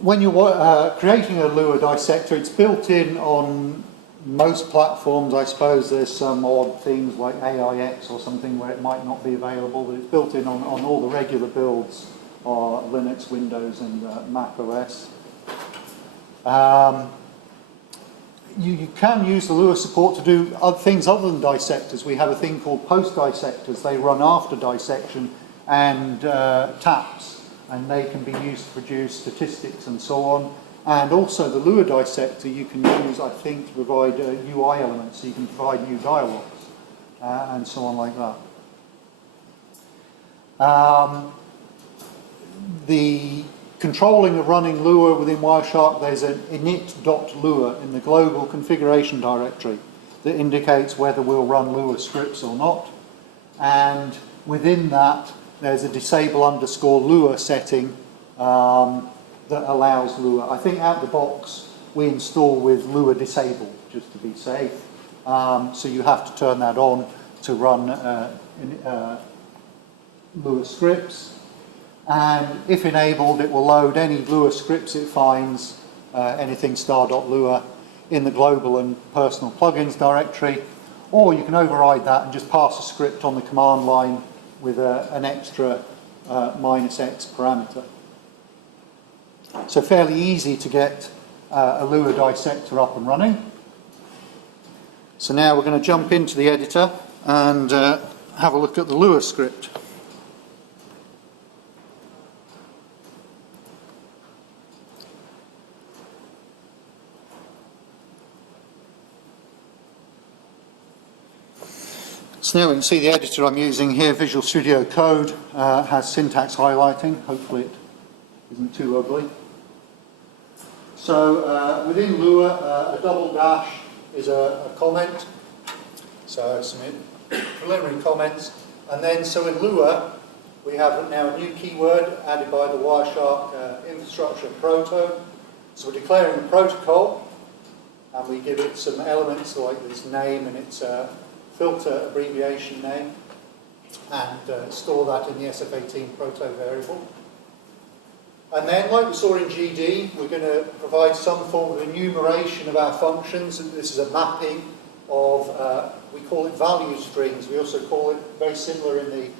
when you're creating a Lua dissector, it's built in on most platforms. I suppose there's some odd things like AIX or something where it might not be available, but it's built in on all the regular builds, or Linux, Windows, and Mac OS. You can use the Lua support to do other things other than dissectors. We have a thing called post dissectors. They run after dissection and taps, and they can be used to produce statistics and so on. And also the Lua dissector you can use, I think, to provide UI elements, so you can provide new dialogues and so on like that. The controlling of running Lua within Wireshark, there's an init.lua in the global configuration directory that indicates whether we'll run Lua scripts or not. And within that, there's a disable_Lua setting that allows Lua. I think out the box we install with Lua disabled just to be safe. So you have to turn that on to run Lua scripts. And if enabled, it will load any Lua scripts it finds, anything star.lua, in the global and personal plugins directory. Or you can override that and just pass a script on the command line with an extra -x parameter. So fairly easy to get a Lua dissector up and running. So now we're going to jump into the editor and have a look at the Lua script. So now we can see the editor I'm using here, Visual Studio Code, has syntax highlighting. Hopefully it isn't too ugly. So within Lua, a double dash is a comment. So some preliminary comments. And then, so in Lua, we have now a new keyword added by the Wireshark infrastructure proto. So we're declaring a protocol, and we give it some elements like this name and its filter abbreviation name, and store that in the SF18 proto variable. And then, like we saw in GD, we're going to provide some form of enumeration of our functions. This is a mapping of, we call it value strings. We also call it, very similar in the,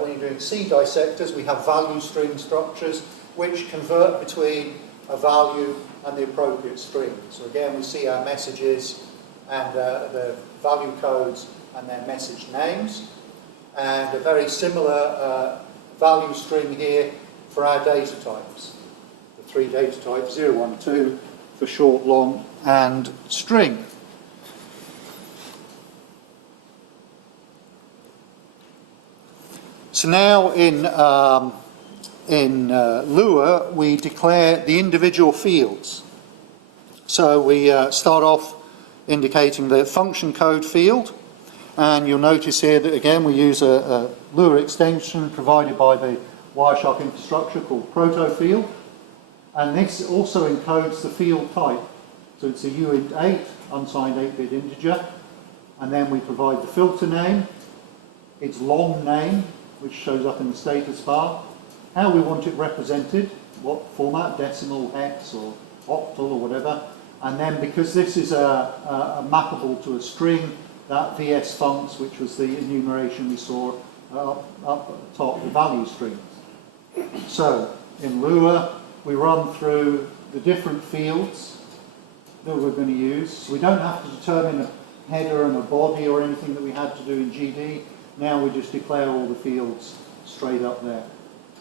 when you're doing C dissectors, we have value string structures which convert between a value and the appropriate string. So again, we see our messages and the value codes and their message names, and a very similar value string here for our data types. The three data types, 0, 1, 2, for short, long, and string. So now in Lua, we declare the individual fields. So we start off indicating the function code field, and you'll notice here that again we use a Lua extension provided by the Wireshark infrastructure called proto field, and this also encodes the field type. So it's a uint8, unsigned 8-bit integer, and then we provide the filter name, its long name, which shows up in the status bar, how we want it represented, what format, decimal, hex, or octal, or whatever, And then because this is a mappable to a string, that VS funcs, which was the enumeration we saw up at the top, the value strings. So in Lua, we run through the different fields that we're going to use. So we don't have to determine a header and a body or anything that we had to do in GD. Now we just declare all the fields straight up there.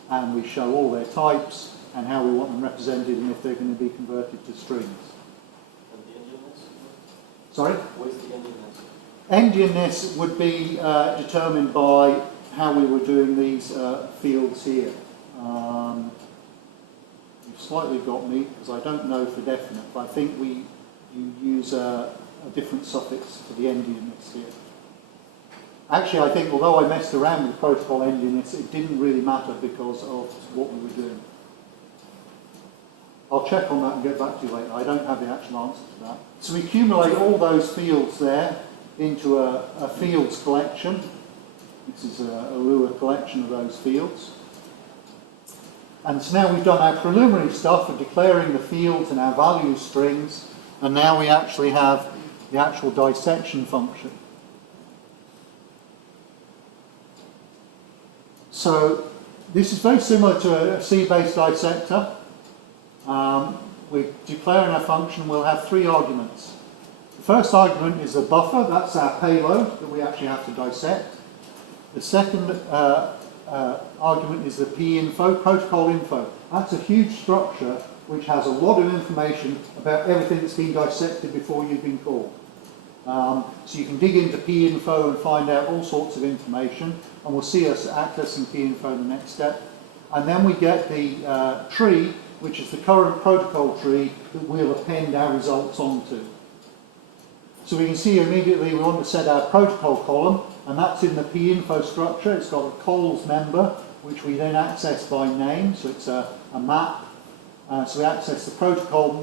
And we show all their types and how we want them represented and if they're going to be converted to strings. And the endianness? Sorry? Where's the endianness? Endianness would be determined by how we were doing these fields here. You've slightly got me because I don't know for definite, but I think you use a different suffix for the endianness here. Actually, I think although I messed around with protocol endianness, it didn't really matter because of what we were doing. I'll check on that and get back to you later. I don't have the actual answer to that. So we accumulate all those fields there into a fields collection. This is a Lua collection of those fields. And so now we've done our preliminary stuff of declaring the fields and our value strings, and now we actually have the actual dissection function. So this is very similar to a C-based dissector. We're declaring our function, we'll have 3 arguments. The first argument is the buffer, that's our payload that we actually have to dissect. The second argument is the p-info, protocol info. That's a huge structure which has a lot of information about everything that's been dissected before you've been called. So you can dig into p-info and find out all sorts of information, and we'll see us accessing p-info in the next step. And then we get the tree, which is the current protocol tree that we'll append our results onto. So we can see immediately we want to set our protocol column, and that's in the p-info structure. It's got a cols member, which we then access by name, so it's a map. So we access the protocol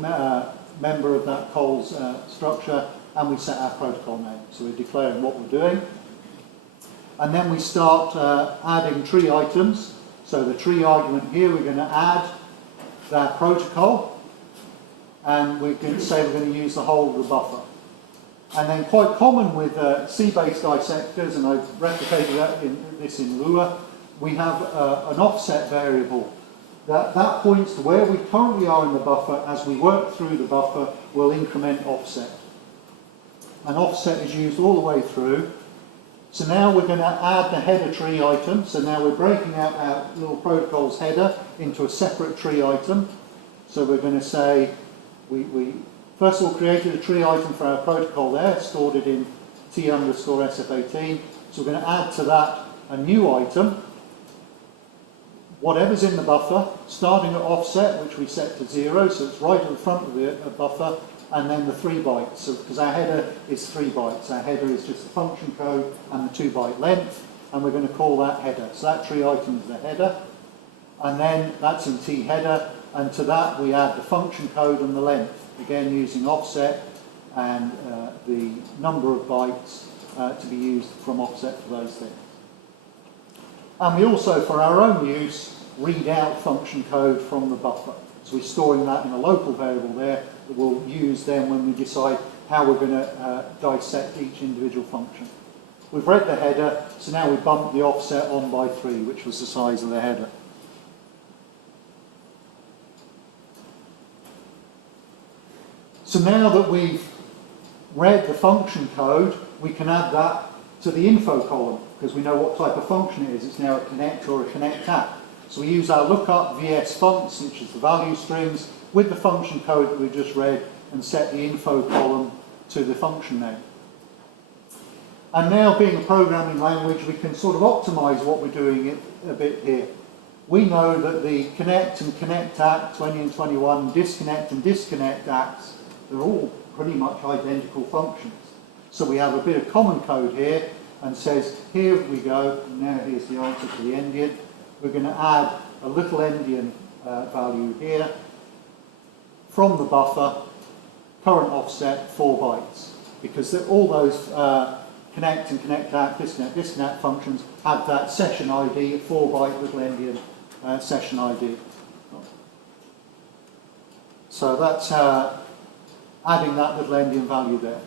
member of that cols structure, and we set our protocol name. So we're declaring what we're doing. And then we start adding tree items. So the tree argument here, we're going to add that protocol, and we're going to say we're going to use the whole of the buffer. And then quite common with C-based dissectors, and I've replicated that in Lua, we have an offset variable. That points to where we currently are in the buffer. As we work through the buffer, we'll increment offset. And offset is used all the way through. So now we're going to add the header tree item. So now we're breaking out our little protocol's header into a separate tree item. So we're going to say, we first of all created a tree item for our protocol there, stored it in T_SF18. So we're going to add to that a new item, whatever's in the buffer, starting at offset, which we set to 0, so it's right at the front of the buffer, and then the 3 bytes, so, because our header is 3 bytes. Our header is just the function code and the 2-byte length, and we're going to call that header. So that tree item is the header, and then that's in T header, and to that we add the function code and the length, again using offset and the number of bytes to be used from offset for those things. And we also, for our own use, read out function code from the buffer. So we're storing that in a local variable there that we'll use then when we decide how we're going to dissect each individual function. We've read the header, so now we bump the offset on by 3, which was the size of the header. So now that we've read the function code, we can add that to the info column, because we know what type of function it is. It's now a connect or a connect app. So we use our lookup VS funcs, which is the value strings, with the function code that we just read, and set the info column to the function name. And now, being a programming language, we can sort of optimize what we're doing a bit here. We know that the connect and connect act, 20 and 21, disconnect and disconnect acts, they're all pretty much identical functions. So we have a bit of common code here, and says, here we go, and now here's the answer to the endian. We're going to add a little endian value here from the buffer, current offset 4 bytes, because all those connect and connect out, disconnect functions have that session ID, 4-byte little endian session ID. So that's adding that little endian value there.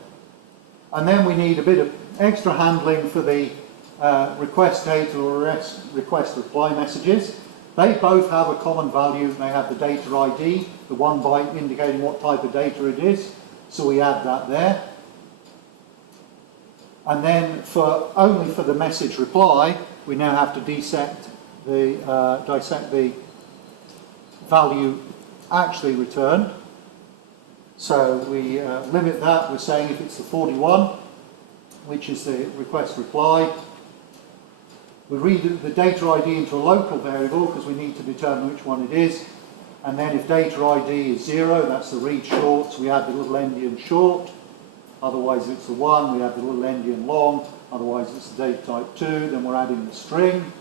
And then we need a bit of extra handling for the request data or request reply messages. They both have a common value. They have the data ID, the 1 byte indicating what type of data it is. So we add that there. And then only for the message reply, we now have to dissect the value actually returned. So we limit that. We're saying if it's the 41, which is the request reply, we read the data ID into a local variable because we need to determine which one it is. And then if data ID is 0, that's the read short, so we add the little endian short. Otherwise, if it's the 1, we add the little endian long. Otherwise, it's the data type 2, then we're adding the string.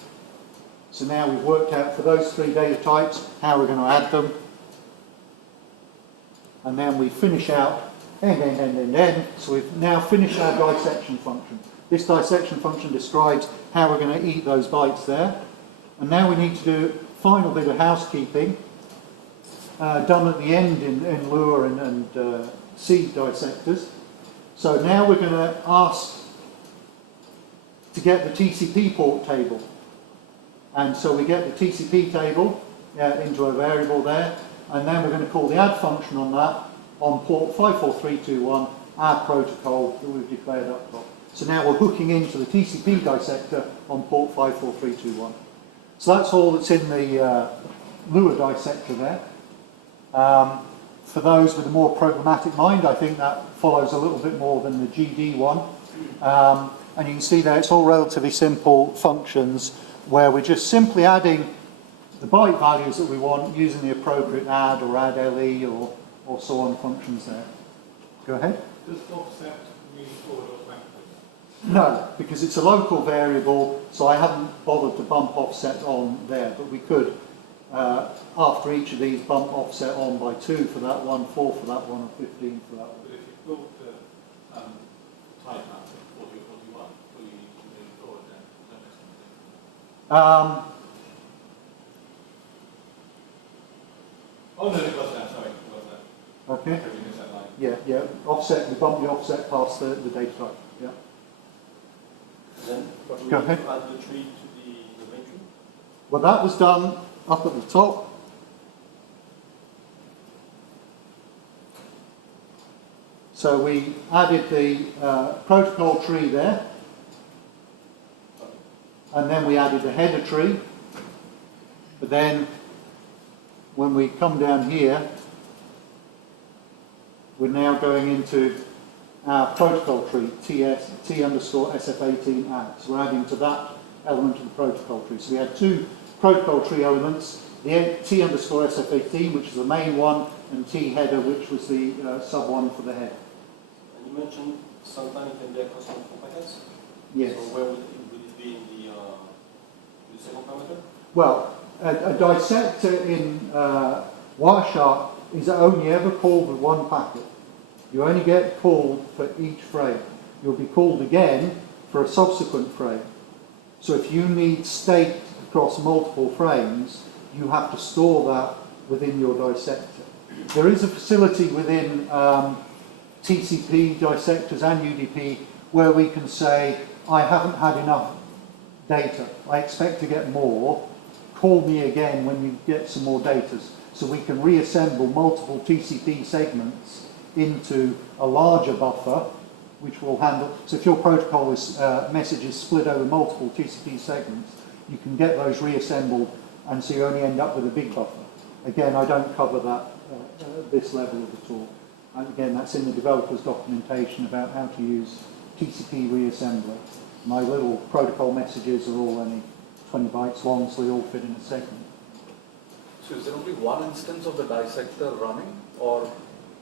So now we've worked out for those 3 data types how we're going to add them. And then we finish out end. So we've now finished our dissection function. This dissection function describes how we're going to eat those bytes there. And now we need to do a final bit of housekeeping done at the end in Lua and C dissectors. So now we're going to ask to get the TCP port table. And so we get the TCP table into a variable there. And then we're going to call the add function on that on port 54321, our protocol that we've declared up top. So now we're hooking into the TCP dissector on port 54321. So that's all that's in the Lua dissector there. For those with a more programmatic mind, I think that follows a little bit more than the GD one. And you can see there it's all relatively simple functions where we're just simply adding the byte values that we want using the appropriate add or add LE or so on functions there. Go ahead. Does offset mean forward automatically? No, because it's a local variable, so I haven't bothered to bump offset on there, but we could, after each of these, bump offset on by 2 for that one, 4 for that one, and 15 for that one. But if you built the type out of 40 or 41, will you need to move forward then? Don't mess with it. Oh no, it was that, sorry, it was that. Okay. Everything is that line. Yeah, offset, we bump the offset past the data type, yeah. Then do we Go need ahead. to add the tree to the main tree? Well, that was done up at the top. So we added the protocol tree there, and then we added a header tree. But then when we come down here, we're now going into our protocol tree, T underscore SF18 add. So we're adding to that element of the protocol tree. So we had 2 protocol tree elements, the T underscore SF18, which is the main one, and T header, which was the sub one for the header. And you mentioned sometimes it can be a custom for packets. Yes. So where would it be in the second parameter? Well, a dissector in Wireshark is only ever called with 1 packet. You only get called for each frame. You'll be called again for a subsequent frame. So if you need state across multiple frames, you have to store that within your dissector. There is a facility within TCP dissectors and UDP where we can say, I haven't had enough data. I expect to get more. Call me again when you get some more data. So we can reassemble multiple TCP segments into a larger buffer, which will handle. So if your protocol is message is split over multiple TCP segments, you can get those reassembled, and so you only end up with a big buffer. Again, I don't cover that at this level of the talk. And again, that's in the developer's documentation about how to use TCP reassembly. My little protocol messages are all only 20 bytes long, so they all fit in a segment. So is there only one instance of the dissector running, or?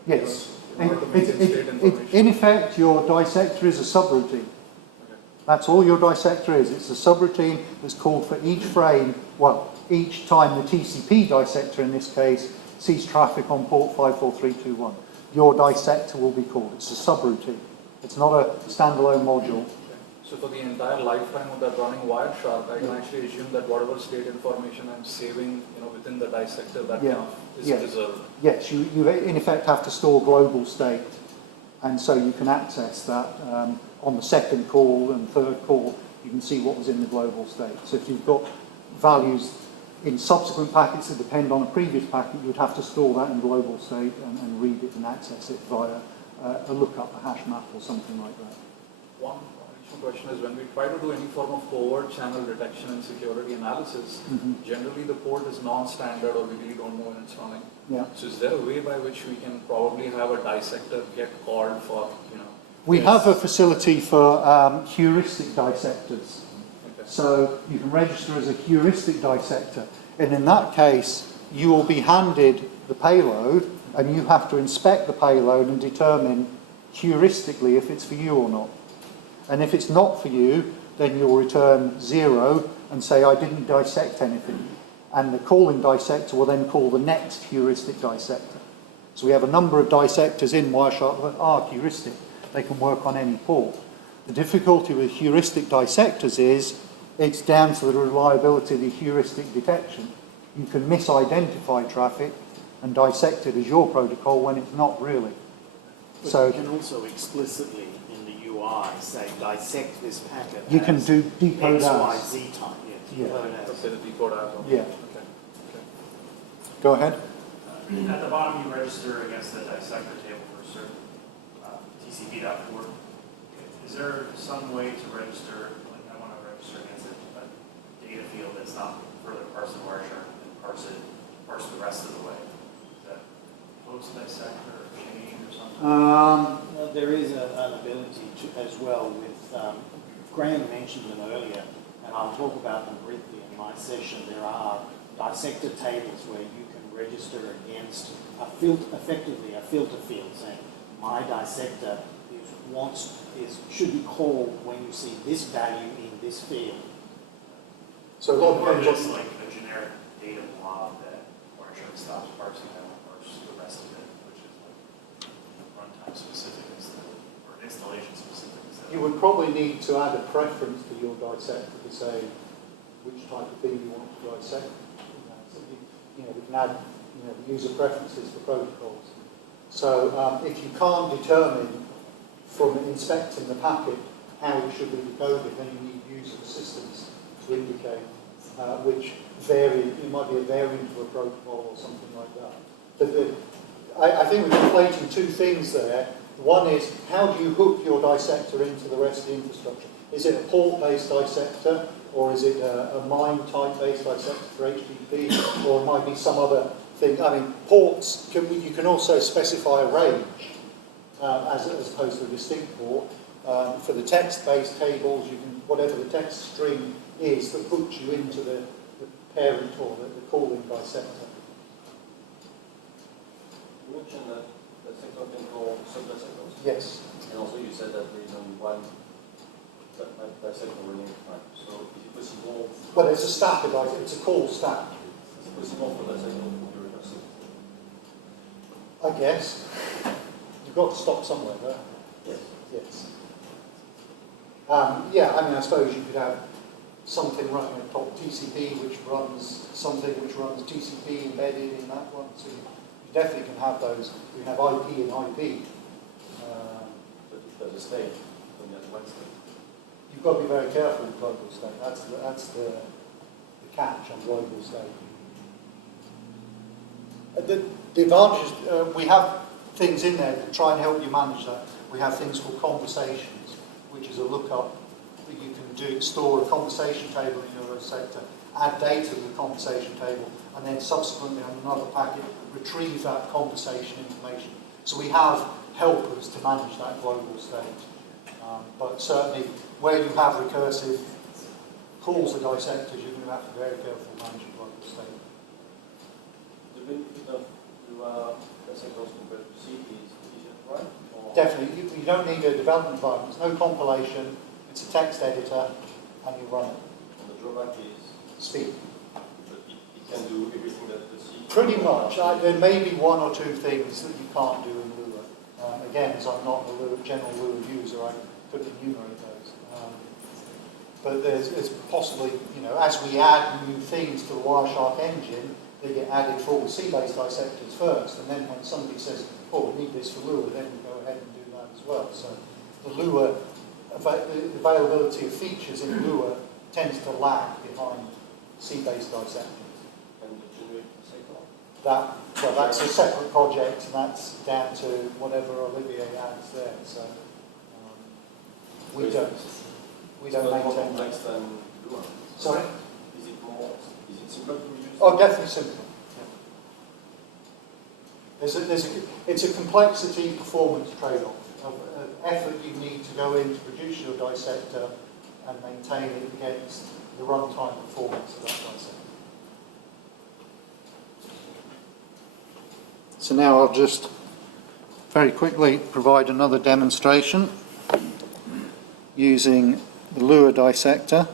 Yes. In order to maintain state information? In effect, your dissector is a subroutine. Okay. That's all your dissector is. It's a subroutine that's called for each frame, well, each time the TCP dissector, in this case, sees traffic on port 54321. Your dissector will be called. It's a subroutine. It's not a standalone module. So for the entire lifetime of that running Wireshark, I can actually assume that whatever state information I'm saving, within the dissector, that Yeah. kind of is Yeah. preserved. Yes, you in effect have to store global state, and so you can access that on the second call and third call. You can see what was in the global state. So if you've got values in subsequent packets that depend on a previous packet, you'd have to store that in global state and read it and access it via a lookup, a hash map, or something like that. One additional question is, when we try to do any form of covert channel detection and security analysis, generally the port is non-standard, or we really don't know when it's running. Yeah. So is there a way by which we can probably have a dissector get called for, We have a facility for heuristic dissectors. Okay. So you can register as a heuristic dissector, and in that case, you will be handed the payload, and you have to inspect the payload and determine heuristically if it's for you or not. And if it's not for you, then you'll return 0 and say, I didn't dissect anything. And the calling dissector will then call the next heuristic dissector. So we have a number of dissectors in Wireshark that are heuristic. They can work on any port. The difficulty with heuristic dissectors is it's down to the reliability of the heuristic detection. You can misidentify traffic and dissect it as your protocol when it's not really. But So you can also explicitly in the UI say dissect this packet. you can as do decode X, Y, as. Z type. Yeah. Decode as. let's say the decode as well? Yeah. Okay. Go ahead. At the bottom, you register against the dissector table for certain TCP.port. Is there some way to register, like I want to register against a data field that's not further parsed in Wireshark and parse the rest of the way? Is that post dissector or chain or something? There is an ability to, as well with, Graham mentioned them earlier, and I'll talk about them briefly in my session. There are dissector tables where you can register against effectively a filter field saying my dissector should be called when you see this value in this field. So a lot Or of just like a generic data blob that Wireshark stops parsing and will parse the rest of it, which is like runtime specific or installation specific. You would probably need to add a preference to your dissector to say which type of thing you want to dissect. So we can add the user preferences for protocols. So if you can't determine from inspecting the packet how it should be decoded, then you need user assistance to indicate which variant, it might be a variant of a protocol or something like that. But I think we're conflating two things there. One is, how do you hook your dissector into the rest of the infrastructure? Is it a port-based dissector, or is it a MIME-type-based dissector for HTTP, or it might be some other thing? I mean, ports, you can also specify a range, as opposed to a distinct port. For the text-based tables, you can, whatever the text string is that puts you into the parent or the calling dissector. You mentioned that the sector can call sub-dissectors. Yes. And also you said that there is only one dissector running at a time. So is it possible? Well, it's a stack of it's a call stack. Is it possible for dissector to be recursive? I guess. You've got to stop somewhere, though. Yes. Yes. Yeah, I mean, I suppose you could have something running at top TCP which runs something which runs TCP embedded in that one. So you definitely can have those. You can have IP and IP. But if there's a state, then there's one state. You've got to be very careful with global state. That's the catch on global state. The advantage is we have things in there that try and help you manage that. We have things called conversations, which is a lookup that you can do, store a conversation table in your sector, add data to the conversation table, and then subsequently on another packet, retrieve that conversation information. So we have helpers to manage that global state. But certainly, where you have recursive calls to dissectors, you're going to have to be very careful managing global state. The benefit of dissectors compared to C is it right? Or Definitely, you don't need a development environment. There's no compilation. It's a text editor, and you run it. and the drawback is Speed. that it can do everything that the C. Pretty much. There may be one or two things that you can't do in Lua. Again, as I'm not a general Lua user, I couldn't enumerate those. but there's possibly, you know, as we add new things to the Wireshark engine, they get added for all the sea-based dissectors first, and then when somebody says, oh, we need this for Lua, then we go ahead and do that as well. So the Lua, the availability of features in Lua tends to lag behind sea-based dissectors. And the generic dissector? Well, that's a separate project, and that's down to whatever Olivier adds there. So we don't more maintain complex that. than Lua. Sorry? Is it simpler to use? Oh, definitely simpler. It's a complexity performance trade-off of effort you need to go in to produce your dissector and maintain it against the runtime performance of that dissector. So now I'll just very quickly provide another demonstration using the Lua dissector.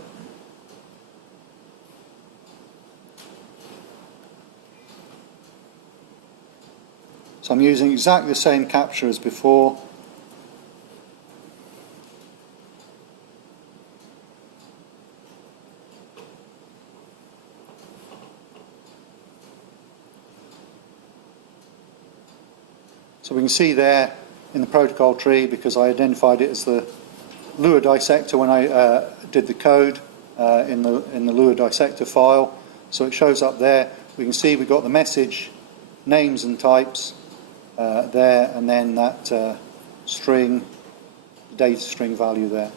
So I'm using exactly the same capture as before. So we can see there in the protocol tree, because I identified it as the Lua dissector when I did the code in the Lua dissector file. So it shows up there. We can see we've got the message, names and types there, and then that string, data string value there.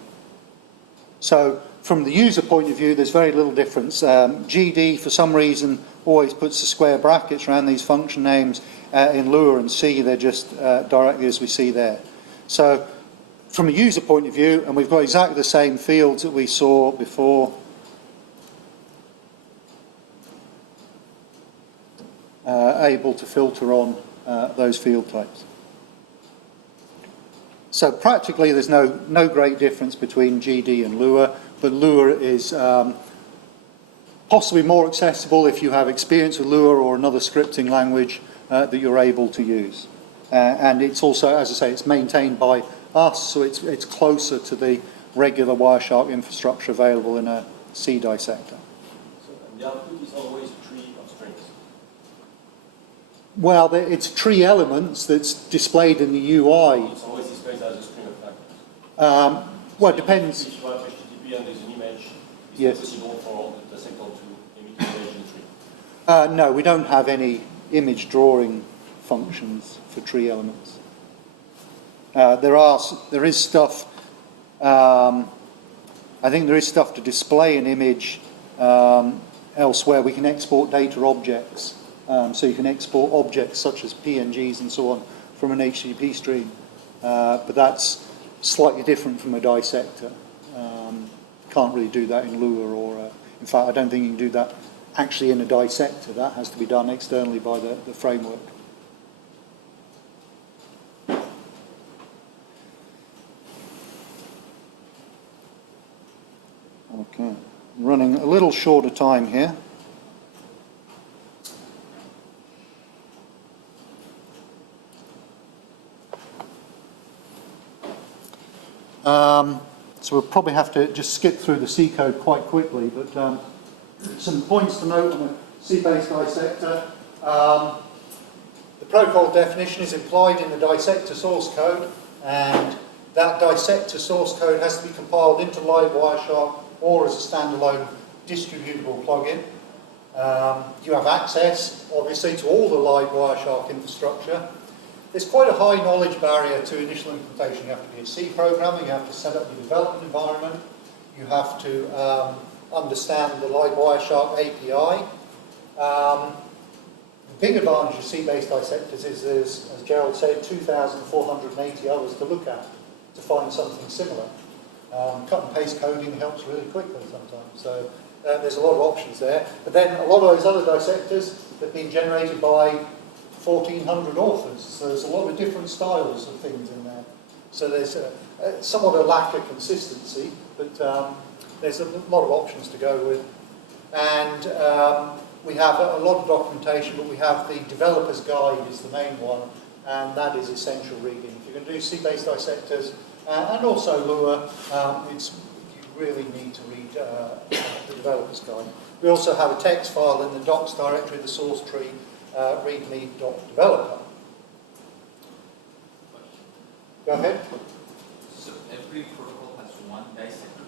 So from the user point of view, there's very little difference. GD, for some reason, always puts the square brackets around these function names. In Lua and C, they're just directly as we see there. So from a user point of view, and we've got exactly the same fields that we saw before, able to filter on those field types. So practically there's no great difference between GD and Lua, but Lua is possibly more accessible if you have experience with Lua or another scripting language that you're able to use. And it's also, as I say, it's maintained by us, so it's closer to the regular Wireshark infrastructure available in a C dissector. So, and the output is always a tree of strings? Well, it's tree elements that's displayed in the UI. It's always displayed as a string of factors? Well, it depends. If you have HTTP and there's an image, is Yes. it possible for the dissector to emit an image in a tree? No, we don't have any image drawing functions for tree elements. There is stuff. I think there is stuff to display an image elsewhere. We can export data objects, so you can export objects such as PNGs and so on from an HTTP stream. But that's slightly different from a dissector. Can't really do that in Lua, or in fact, I don't think you can do that actually in a dissector. That has to be done externally by the framework. Okay, running a little short of time here. So we'll probably have to just skip through the C code quite quickly, but some points to note on a C-based dissector. The protocol definition is implied in the dissector source code, and that dissector source code has to be compiled into live Wireshark or as a standalone distributable plugin. You have access, obviously, to all the live Wireshark infrastructure. There's quite a high knowledge barrier to initial implementation. You have to be a C programmer, you have to set up your development environment, you have to understand the live Wireshark API. The big advantage of C-based dissectors is there's, as Gerald said, 2,480 others to look at to find something similar. Cut and paste coding helps really quickly sometimes, so there's a lot of options there. But then a lot of those other dissectors have been generated by 1,400 authors, so there's a lot of different styles of things in there. So there's somewhat a lack of consistency, but there's a lot of options to go with. And we have a lot of documentation, but we have the developer's guide is the main one, and that is essential reading. If you're going to do C-based dissectors, and also Lua, you really need to read the developer's guide. We also have a text file in the docs directory of the source tree, readme.developer. Go ahead. So every protocol has one dissector?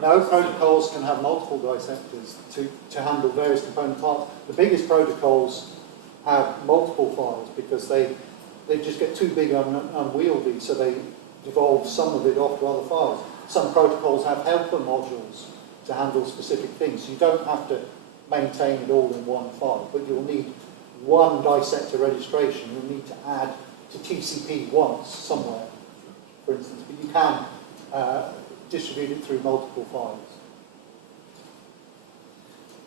No, protocols can have multiple dissectors to handle various component parts. The biggest protocols have multiple files because they just get too big and unwieldy, so they devolve some of it off to other files. Some protocols have helper modules to handle specific things. You don't have to maintain it all in one file, but you'll need one dissector registration. You'll need to add to TCP once somewhere, for instance, but you can distribute it through multiple files.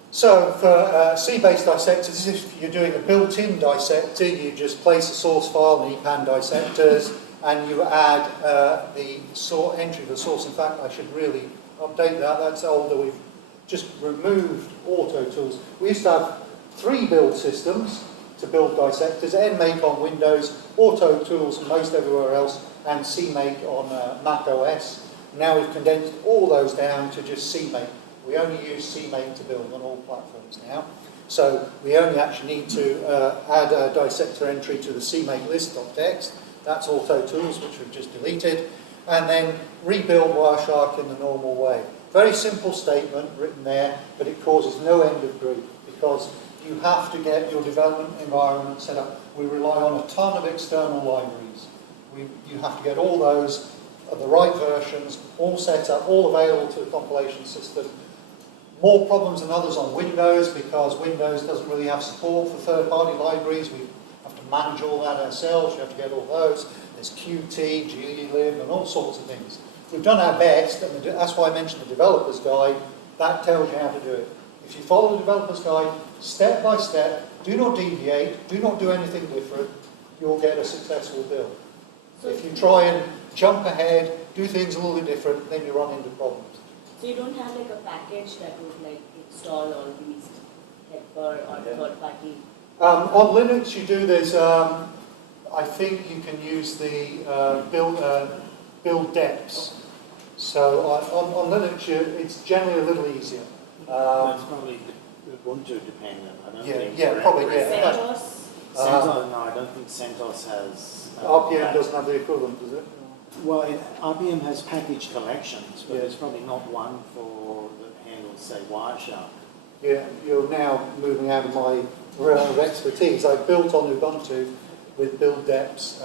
So for C-based dissectors, if you're doing a built-in dissector, you just place a source file in EPAN dissectors, and you add the entry of the source. In fact, I should really update that. That's older. We've just removed auto tools. We used to have 3 build systems to build dissectors: NMake on Windows, auto tools most everywhere else, and CMake on Mac OS. Now we've condensed all those down to just CMake. We only use CMake to build on all platforms now. So we only actually need to add a dissector entry to the CMake list.txt. That's auto tools, which we've just deleted. And then rebuild Wireshark in the normal way. Very simple statement written there, but it causes no end of grief because you have to get your development environment set up. We rely on a ton of external libraries. You have to get all those at the right versions, all set up, all available to the compilation system. More problems than others on Windows because Windows doesn't really have support for third-party libraries. We have to manage all that ourselves. You have to get all those. There's Qt, glib, and all sorts of things. We've done our best, and that's why I mentioned the developer's guide. That tells you how to do it. If you follow the developer's guide, step by step, do not deviate, do not do anything different, you'll get a successful build. So if you try and jump ahead, do things a little bit different, then you run into problems. So you don't have like a package that would like install all these helper or third party? On Linux you do, there's, I think you can use the build deps. So on Linux it's generally a little easier. That's probably Ubuntu dependent. I don't think. Yeah, probably, yeah. CentOS? CentOS, no, I don't think CentOS has. RPM doesn't have the equivalent, does it? Well, RPM has package collections, but Yeah. there's probably not one for that handles, say, Wireshark. Yeah, you're now moving out of my realm of expertise. I built on Ubuntu with build deps,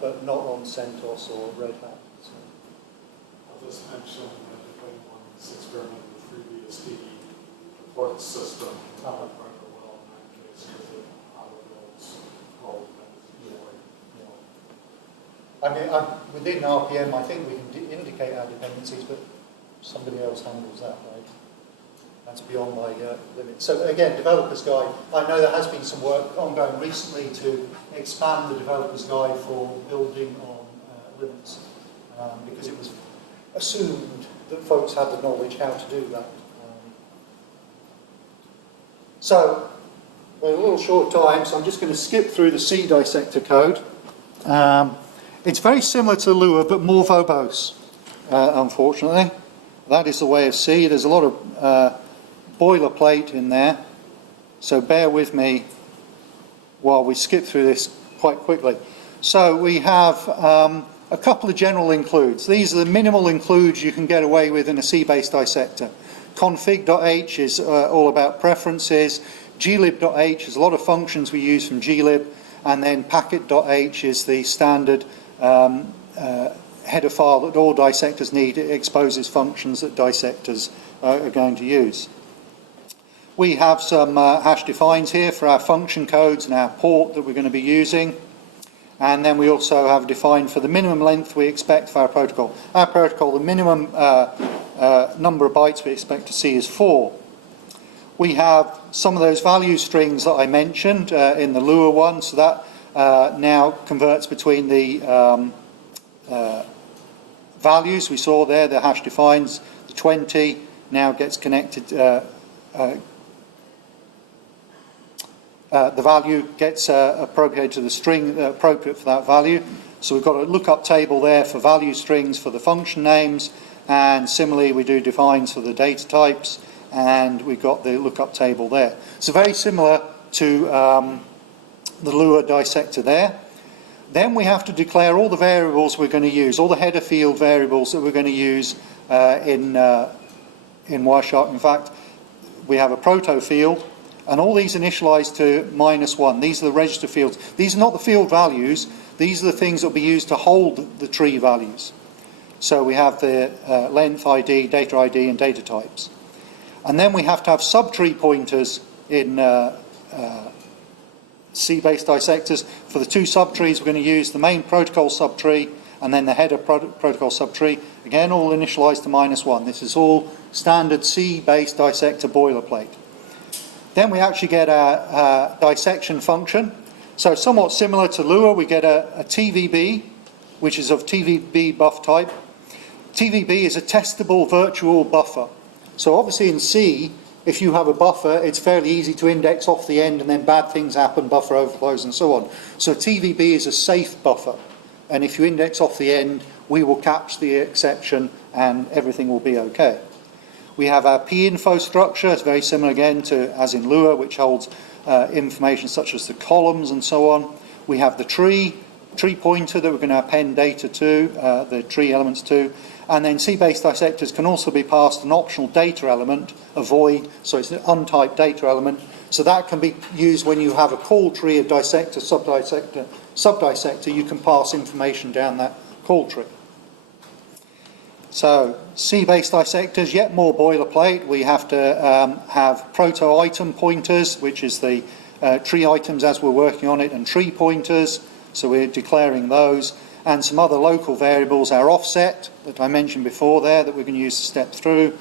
but not on CentOS or Red Hat. So. I'll just mention that if anyone's experimented with FreeBSD report system, well in that case, because of how it builds all I mean, within RPM, I think we can indicate our dependencies, but somebody else handles that, right? That's beyond my limit. So again, developer's guide. I know there has been some work ongoing recently to expand the developer's guide for building on Linux, because it was assumed that folks had the knowledge how to do that. So we're a little short time, so I'm just going to skip through the C dissector code. It's very similar to Lua, but more verbose, unfortunately. That is the way of C. There's a lot of boilerplate in there, so bear with me while we skip through this quite quickly. So we have a couple of general includes. These are the minimal includes you can get away with in a C-based dissector. Config.h is all about preferences. glib.h is a lot of functions we use from glib, and then packet.h is the standard header file that all dissectors need. It exposes functions that dissectors are going to use. We have some hash defines here for our function codes and our port that we're going to be using. And then we also have defined for the minimum length we expect for our protocol. Our protocol, the minimum number of bytes we expect to see is 4. We have some of those value strings that I mentioned in the Lua one, so that now converts between the values we saw there, the hash defines, the 20 now gets connected, the value gets appropriated to the string appropriate for that value. So we've got a lookup table there for value strings for the function names, and similarly we do defines for the data types, and we've got the lookup table there. So very similar to the Lua dissector there. Then we have to declare all the variables we're going to use, all the header field variables that we're going to use in Wireshark. In fact, we have a proto field, and all these initialize to -1. These are the register fields. These are not the field values. These are the things that will be used to hold the tree values. So we have the length ID, data ID, and data types. And then we have to have subtree pointers in C-based dissectors. For the two subtrees, we're going to use the main protocol subtree and then the header protocol subtree. Again, all initialized to -1. This is all standard C-based dissector boilerplate. Then we actually get a dissection function. So somewhat similar to Lua, we get a TVB, which is of TVB buff type. TVB is a testable virtual buffer. So obviously in C, if you have a buffer, it's fairly easy to index off the end and then bad things happen, buffer overflows and so on. So TVB is a safe buffer. And if you index off the end, we will catch the exception and everything will be okay. We have our pinfo structure. It's very similar again to as in Lua, which holds information such as the columns and so on. We have the tree pointer that we're going to append data to, the tree elements to. And then C-based dissectors can also be passed an optional data element, a void, so it's an untyped data element. So that can be used when you have a call tree, a dissector, subdissector, you can pass information down that call tree. So C-based dissectors, yet more boilerplate. We have to have proto-item pointers, which is the tree items as we're working on it, and tree pointers, so we're declaring those. And some other local variables, our offset that I mentioned before there that we're going to use to step through,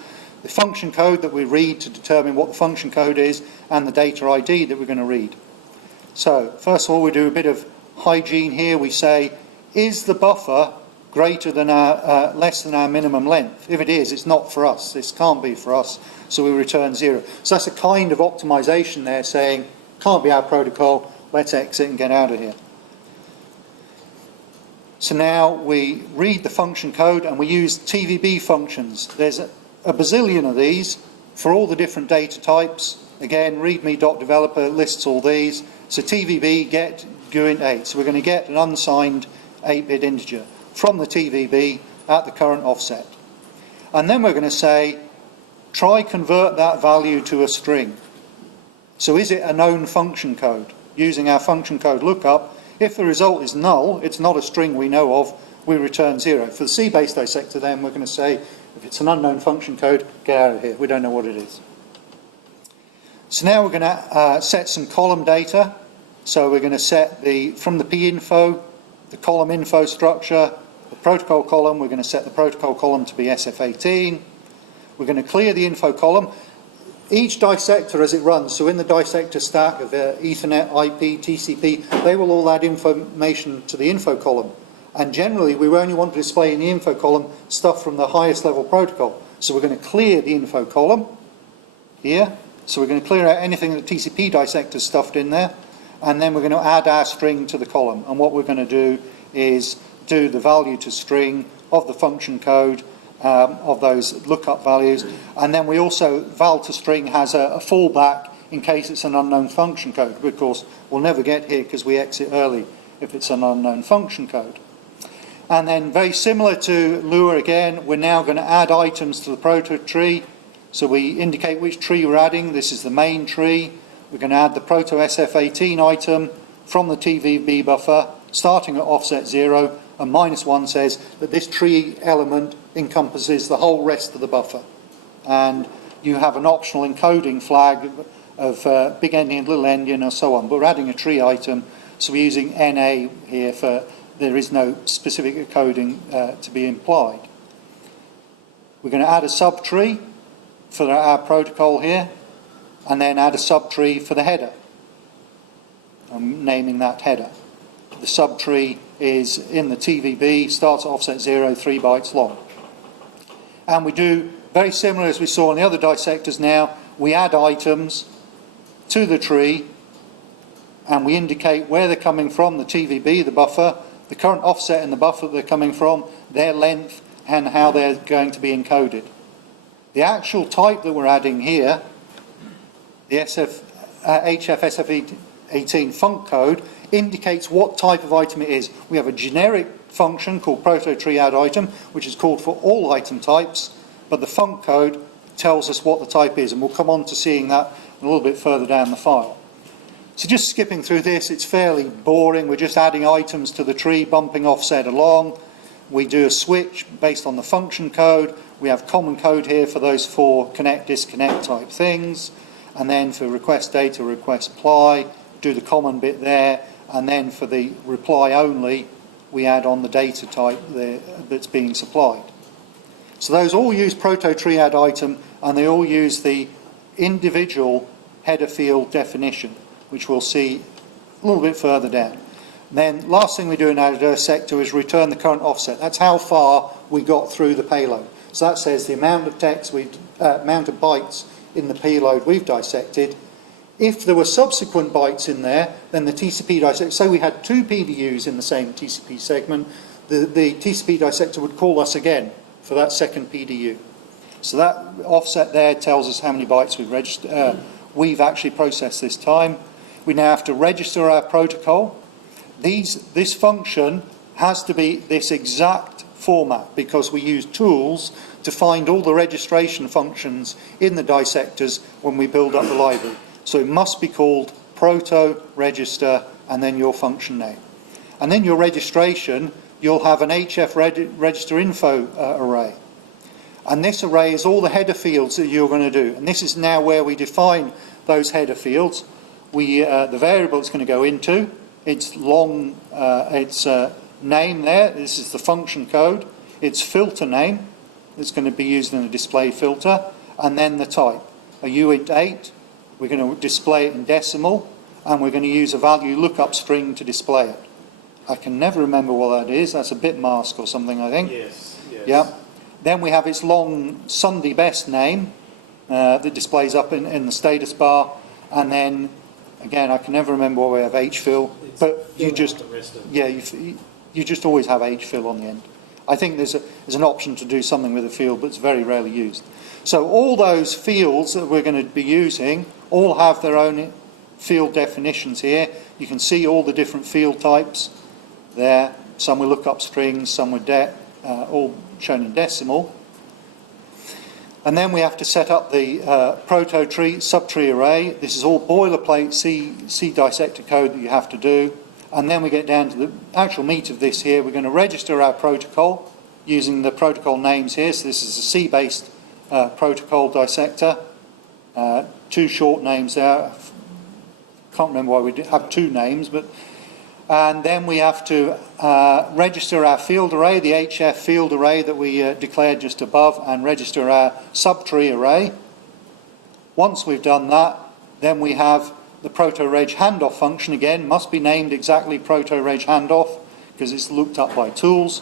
the function code that we read to determine what the function code is, and the data ID that we're going to read. So first of all, we do a bit of hygiene here. We say, is the buffer greater than our, less than our minimum length? If it is, it's not for us. This can't be for us, so we return 0. So that's a kind of optimization there saying, can't be our protocol, let's exit and get out of here. So now we read the function code and we use TVB functions. There's a bazillion of these for all the different data types. Again, readme.developer lists all these. So TVB get GUINT 8. So we're going to get an unsigned 8-bit integer from the TVB at the current offset. And then we're going to say, try convert that value to a string. So is it a known function code? Using our function code lookup, if the result is null, it's not a string we know of, we return 0. For the C-based dissector then, we're going to say, if it's an unknown function code, get out of here. We don't know what it is. So now we're going to set some column data. So we're going to set from the pinfo, the column info structure, the protocol column, we're going to set the protocol column to be SF18. We're going to clear the info column. Each dissector as it runs, so in the dissector stack of Ethernet, IP, TCP, they will all add information to the info column. And generally, we only want to display in the info column stuff from the highest level protocol. So we're going to clear the info column here. So we're going to clear out anything that TCP dissector stuffed in there. And then we're going to add our string to the column. And what we're going to do is do the value to string of the function code of those lookup values. And then we also, val to string has a fallback in case it's an unknown function code. Of course, we'll never get here because we exit early if it's an unknown function code. And then very similar to Lua again, we're now going to add items to the proto tree. So we indicate which tree we're adding. This is the main tree. We're going to add the proto SF18 item from the TVB buffer, starting at offset 0, and -1 says that this tree element encompasses the whole rest of the buffer. And you have an optional encoding flag of big endian, little endian, and so on. But we're adding a tree item, so we're using NA here for there is no specific encoding to be implied. We're going to add a subtree for our protocol here, and then add a subtree for the header. I'm naming that header. The subtree is in the TVB, starts at offset 0, 3 bytes long. And we do very similar as we saw in the other dissectors now. We add items to the tree and we indicate where they're coming from, the TVB, the buffer, the current offset in the buffer they're coming from, their length, and how they're going to be encoded. The actual type that we're adding here, the HFSF18 func code, indicates what type of item it is. We have a generic function called proto-triad-item, which is called for all item types, but the func code tells us what the type is, and we'll come on to seeing that a little bit further down the file. So just skipping through this, it's fairly boring. We're just adding items to the tree, bumping offset along. We do a switch based on the function code. We have common code here for those 4 connect, disconnect type things. And then for request data, request apply, do the common bit there. And then for the reply only, we add on the data type there that's being supplied. So those all use proto-triad item, and they all use the individual header field definition, which we'll see a little bit further down. And then last thing we do in our dissector is return the current offset. That's how far we got through the payload. So that says the amount of text, amount of bytes in the payload we've dissected. If there were subsequent bytes in there, then the TCP dissector, so we had 2 PDUs in the same TCP segment, the TCP dissector would call us again for that second PDU. So that offset there tells us how many bytes we've actually processed this time. We now have to register our protocol. This function has to be this exact format because we use tools to find all the registration functions in the dissectors when we build up the library. So it must be called proto, register, and then your function name. And then your registration, you'll have an HF register info array. And this array is all the header fields that you're going to do. And this is now where we define those header fields. The variable it's going to go into, its name there, this is the function code, its filter name, that's going to be used in a display filter, and then the type. A uint8, we're going to display it in decimal, and we're going to use a value lookup string to display it. I can never remember what that is. That's a bit mask or something, I think. Yes, yes. Yeah. Then we have its long Sunday best name that displays up in the status bar, and then again I can never remember why we have hfill, but you just you just always have hfill on the end. I think there's an option to do something with a field, but it's very rarely used. So all those fields that we're going to be using all have their own field definitions here. You can see all the different field types there. Some with lookup strings, some with all shown in decimal. And then we have to set up the proto-tree, subtree array. This is all boilerplate C dissector code that you have to do. And then we get down to the actual meat of this here. We're going to register our protocol using the protocol names here. So this is a C-based protocol dissector. 2 short names there. Can't remember why we have 2 names, but and then we have to register our field array, the HF field array that we declared just above, and register our subtree array. Once we've done that, then we have the proto-reg handoff function again, must be named exactly proto-reg handoff because it's looked up by tools.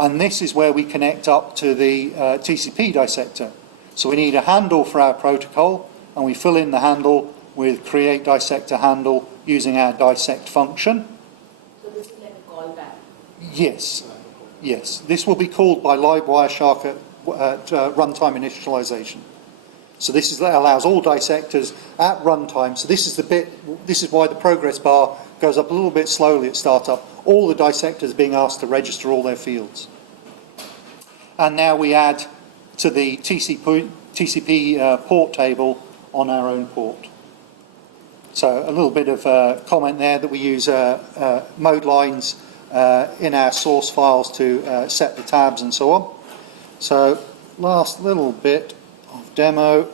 And this is where we connect up to the TCP dissector. So we need a handle for our protocol, and we fill in the handle with create dissector handle using our dissect function. So this is like a callback? Yes. Yes. This will be called by live Wireshark at runtime initialization. So this allows all dissectors at runtime. So this is why the progress bar goes up a little bit slowly at startup. All the dissectors are being asked to register all their fields. And now we add to the TCP port table on our own port. So a little bit of comment there that we use mode lines in our source files to set the tabs and so on. So last little bit of demo.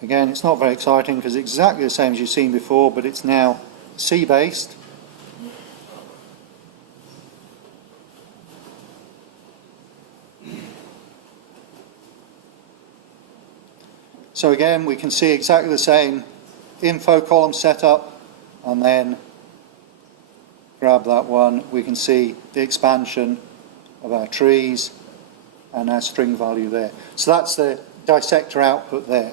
Again, it's not very exciting because it's exactly the same as you've seen before, but it's now C-based. So again, we can see exactly the same info column setup, and then grab that one. We can see the expansion of our trees and our string value there. So that's the dissector output there.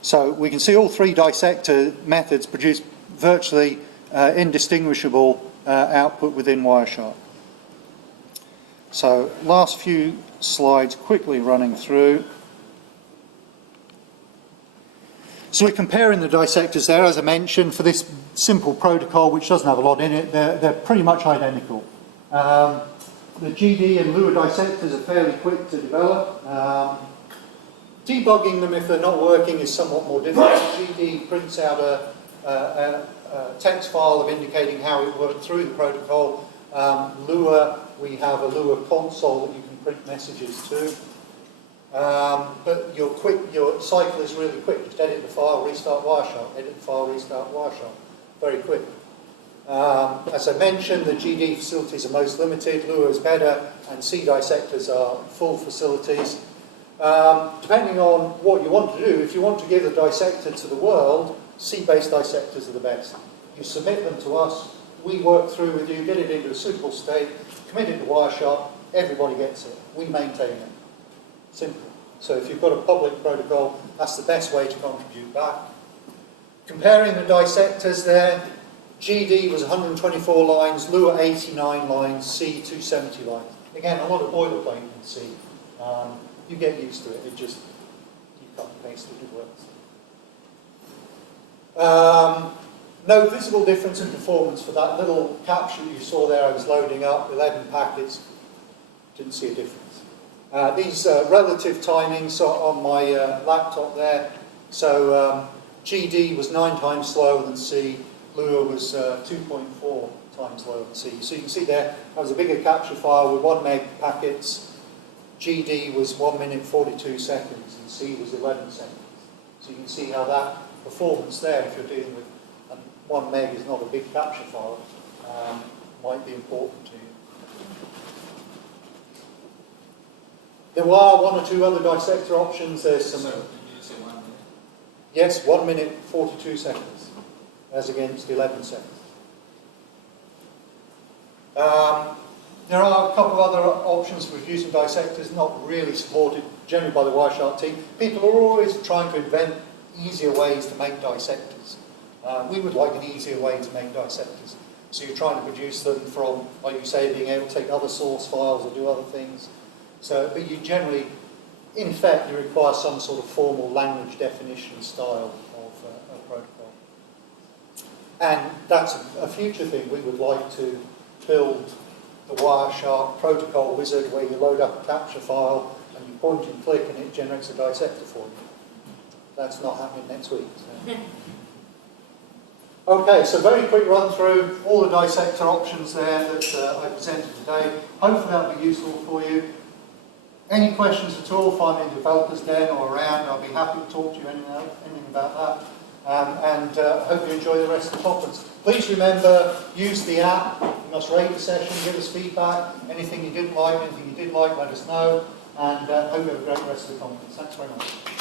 So we can see all 3 dissector methods produce virtually indistinguishable output within Wireshark. So last few slides quickly running through. So we're comparing the dissectors there, as I mentioned, for this simple protocol, which doesn't have a lot in it. They're pretty much identical. The GD and Lua dissectors are fairly quick to develop. Debugging them if they're not working is somewhat more difficult. GD prints out a text file of indicating how it worked through the protocol. Lua, we have a Lua console that you can print messages to. But your cycle is really quick. Just edit the file, restart Wireshark, edit the file, restart Wireshark. Very quick. As I mentioned, the GD facilities are most limited, Lua is better, and C dissectors are full facilities. Depending on what you want to do, if you want to give a dissector to the world, C-based dissectors are the best. You submit them to us, we work through with you, get it into a suitable state, commit it to Wireshark, everybody gets it. We maintain it. Simple. So if you've got a public protocol, that's the best way to contribute back. Comparing the dissectors there, GD was 124 lines, Lua 89 lines, C 270 lines. Again, a lot of boilerplate in C. You get used to it, you cut and paste it, it works. No visible difference in performance for that little capture you saw there I was loading up, 11 packets, didn't see a difference. These relative timings are on my laptop there. So GD was 9 times slower than C, Lua was 2.4 times slower than C. So you can see there, that was a bigger capture file with 1 meg packets. GD was 1 minute 42 seconds and C was 11 seconds. So you can see how that performance there, if you're dealing with 1 meg is not a big capture file, might be important to you. There are 1 or 2 other dissector options. There's some. So, did you say 1 minute? Yes, 1 minute 42 seconds, as against 11 seconds. There are a couple of other options for reducing dissectors, not really supported generally by the Wireshark team. People are always trying to invent easier ways to make dissectors. We would like an easier way to make dissectors. So you're trying to produce them from, like you say, being able to take other source files or do other things. So, but you generally, in effect, you require some sort of formal language definition style of protocol. And that's a future thing. We would like to build the Wireshark protocol wizard where you load up a capture file and you point and click and it generates a dissector for you. That's not happening next week. So. Okay, so very quick run through all the dissector options there that I presented today. Hopefully that'll be useful for you. Any questions at all, find me in Developers Den or around. I'll be happy to talk to you anything about that. And hope you enjoy the rest of the conference. Please remember, use the app. You must rate the session, give us feedback. Anything you didn't like, anything you did like, let us know. And hope you have a great rest of the conference. Thanks very much.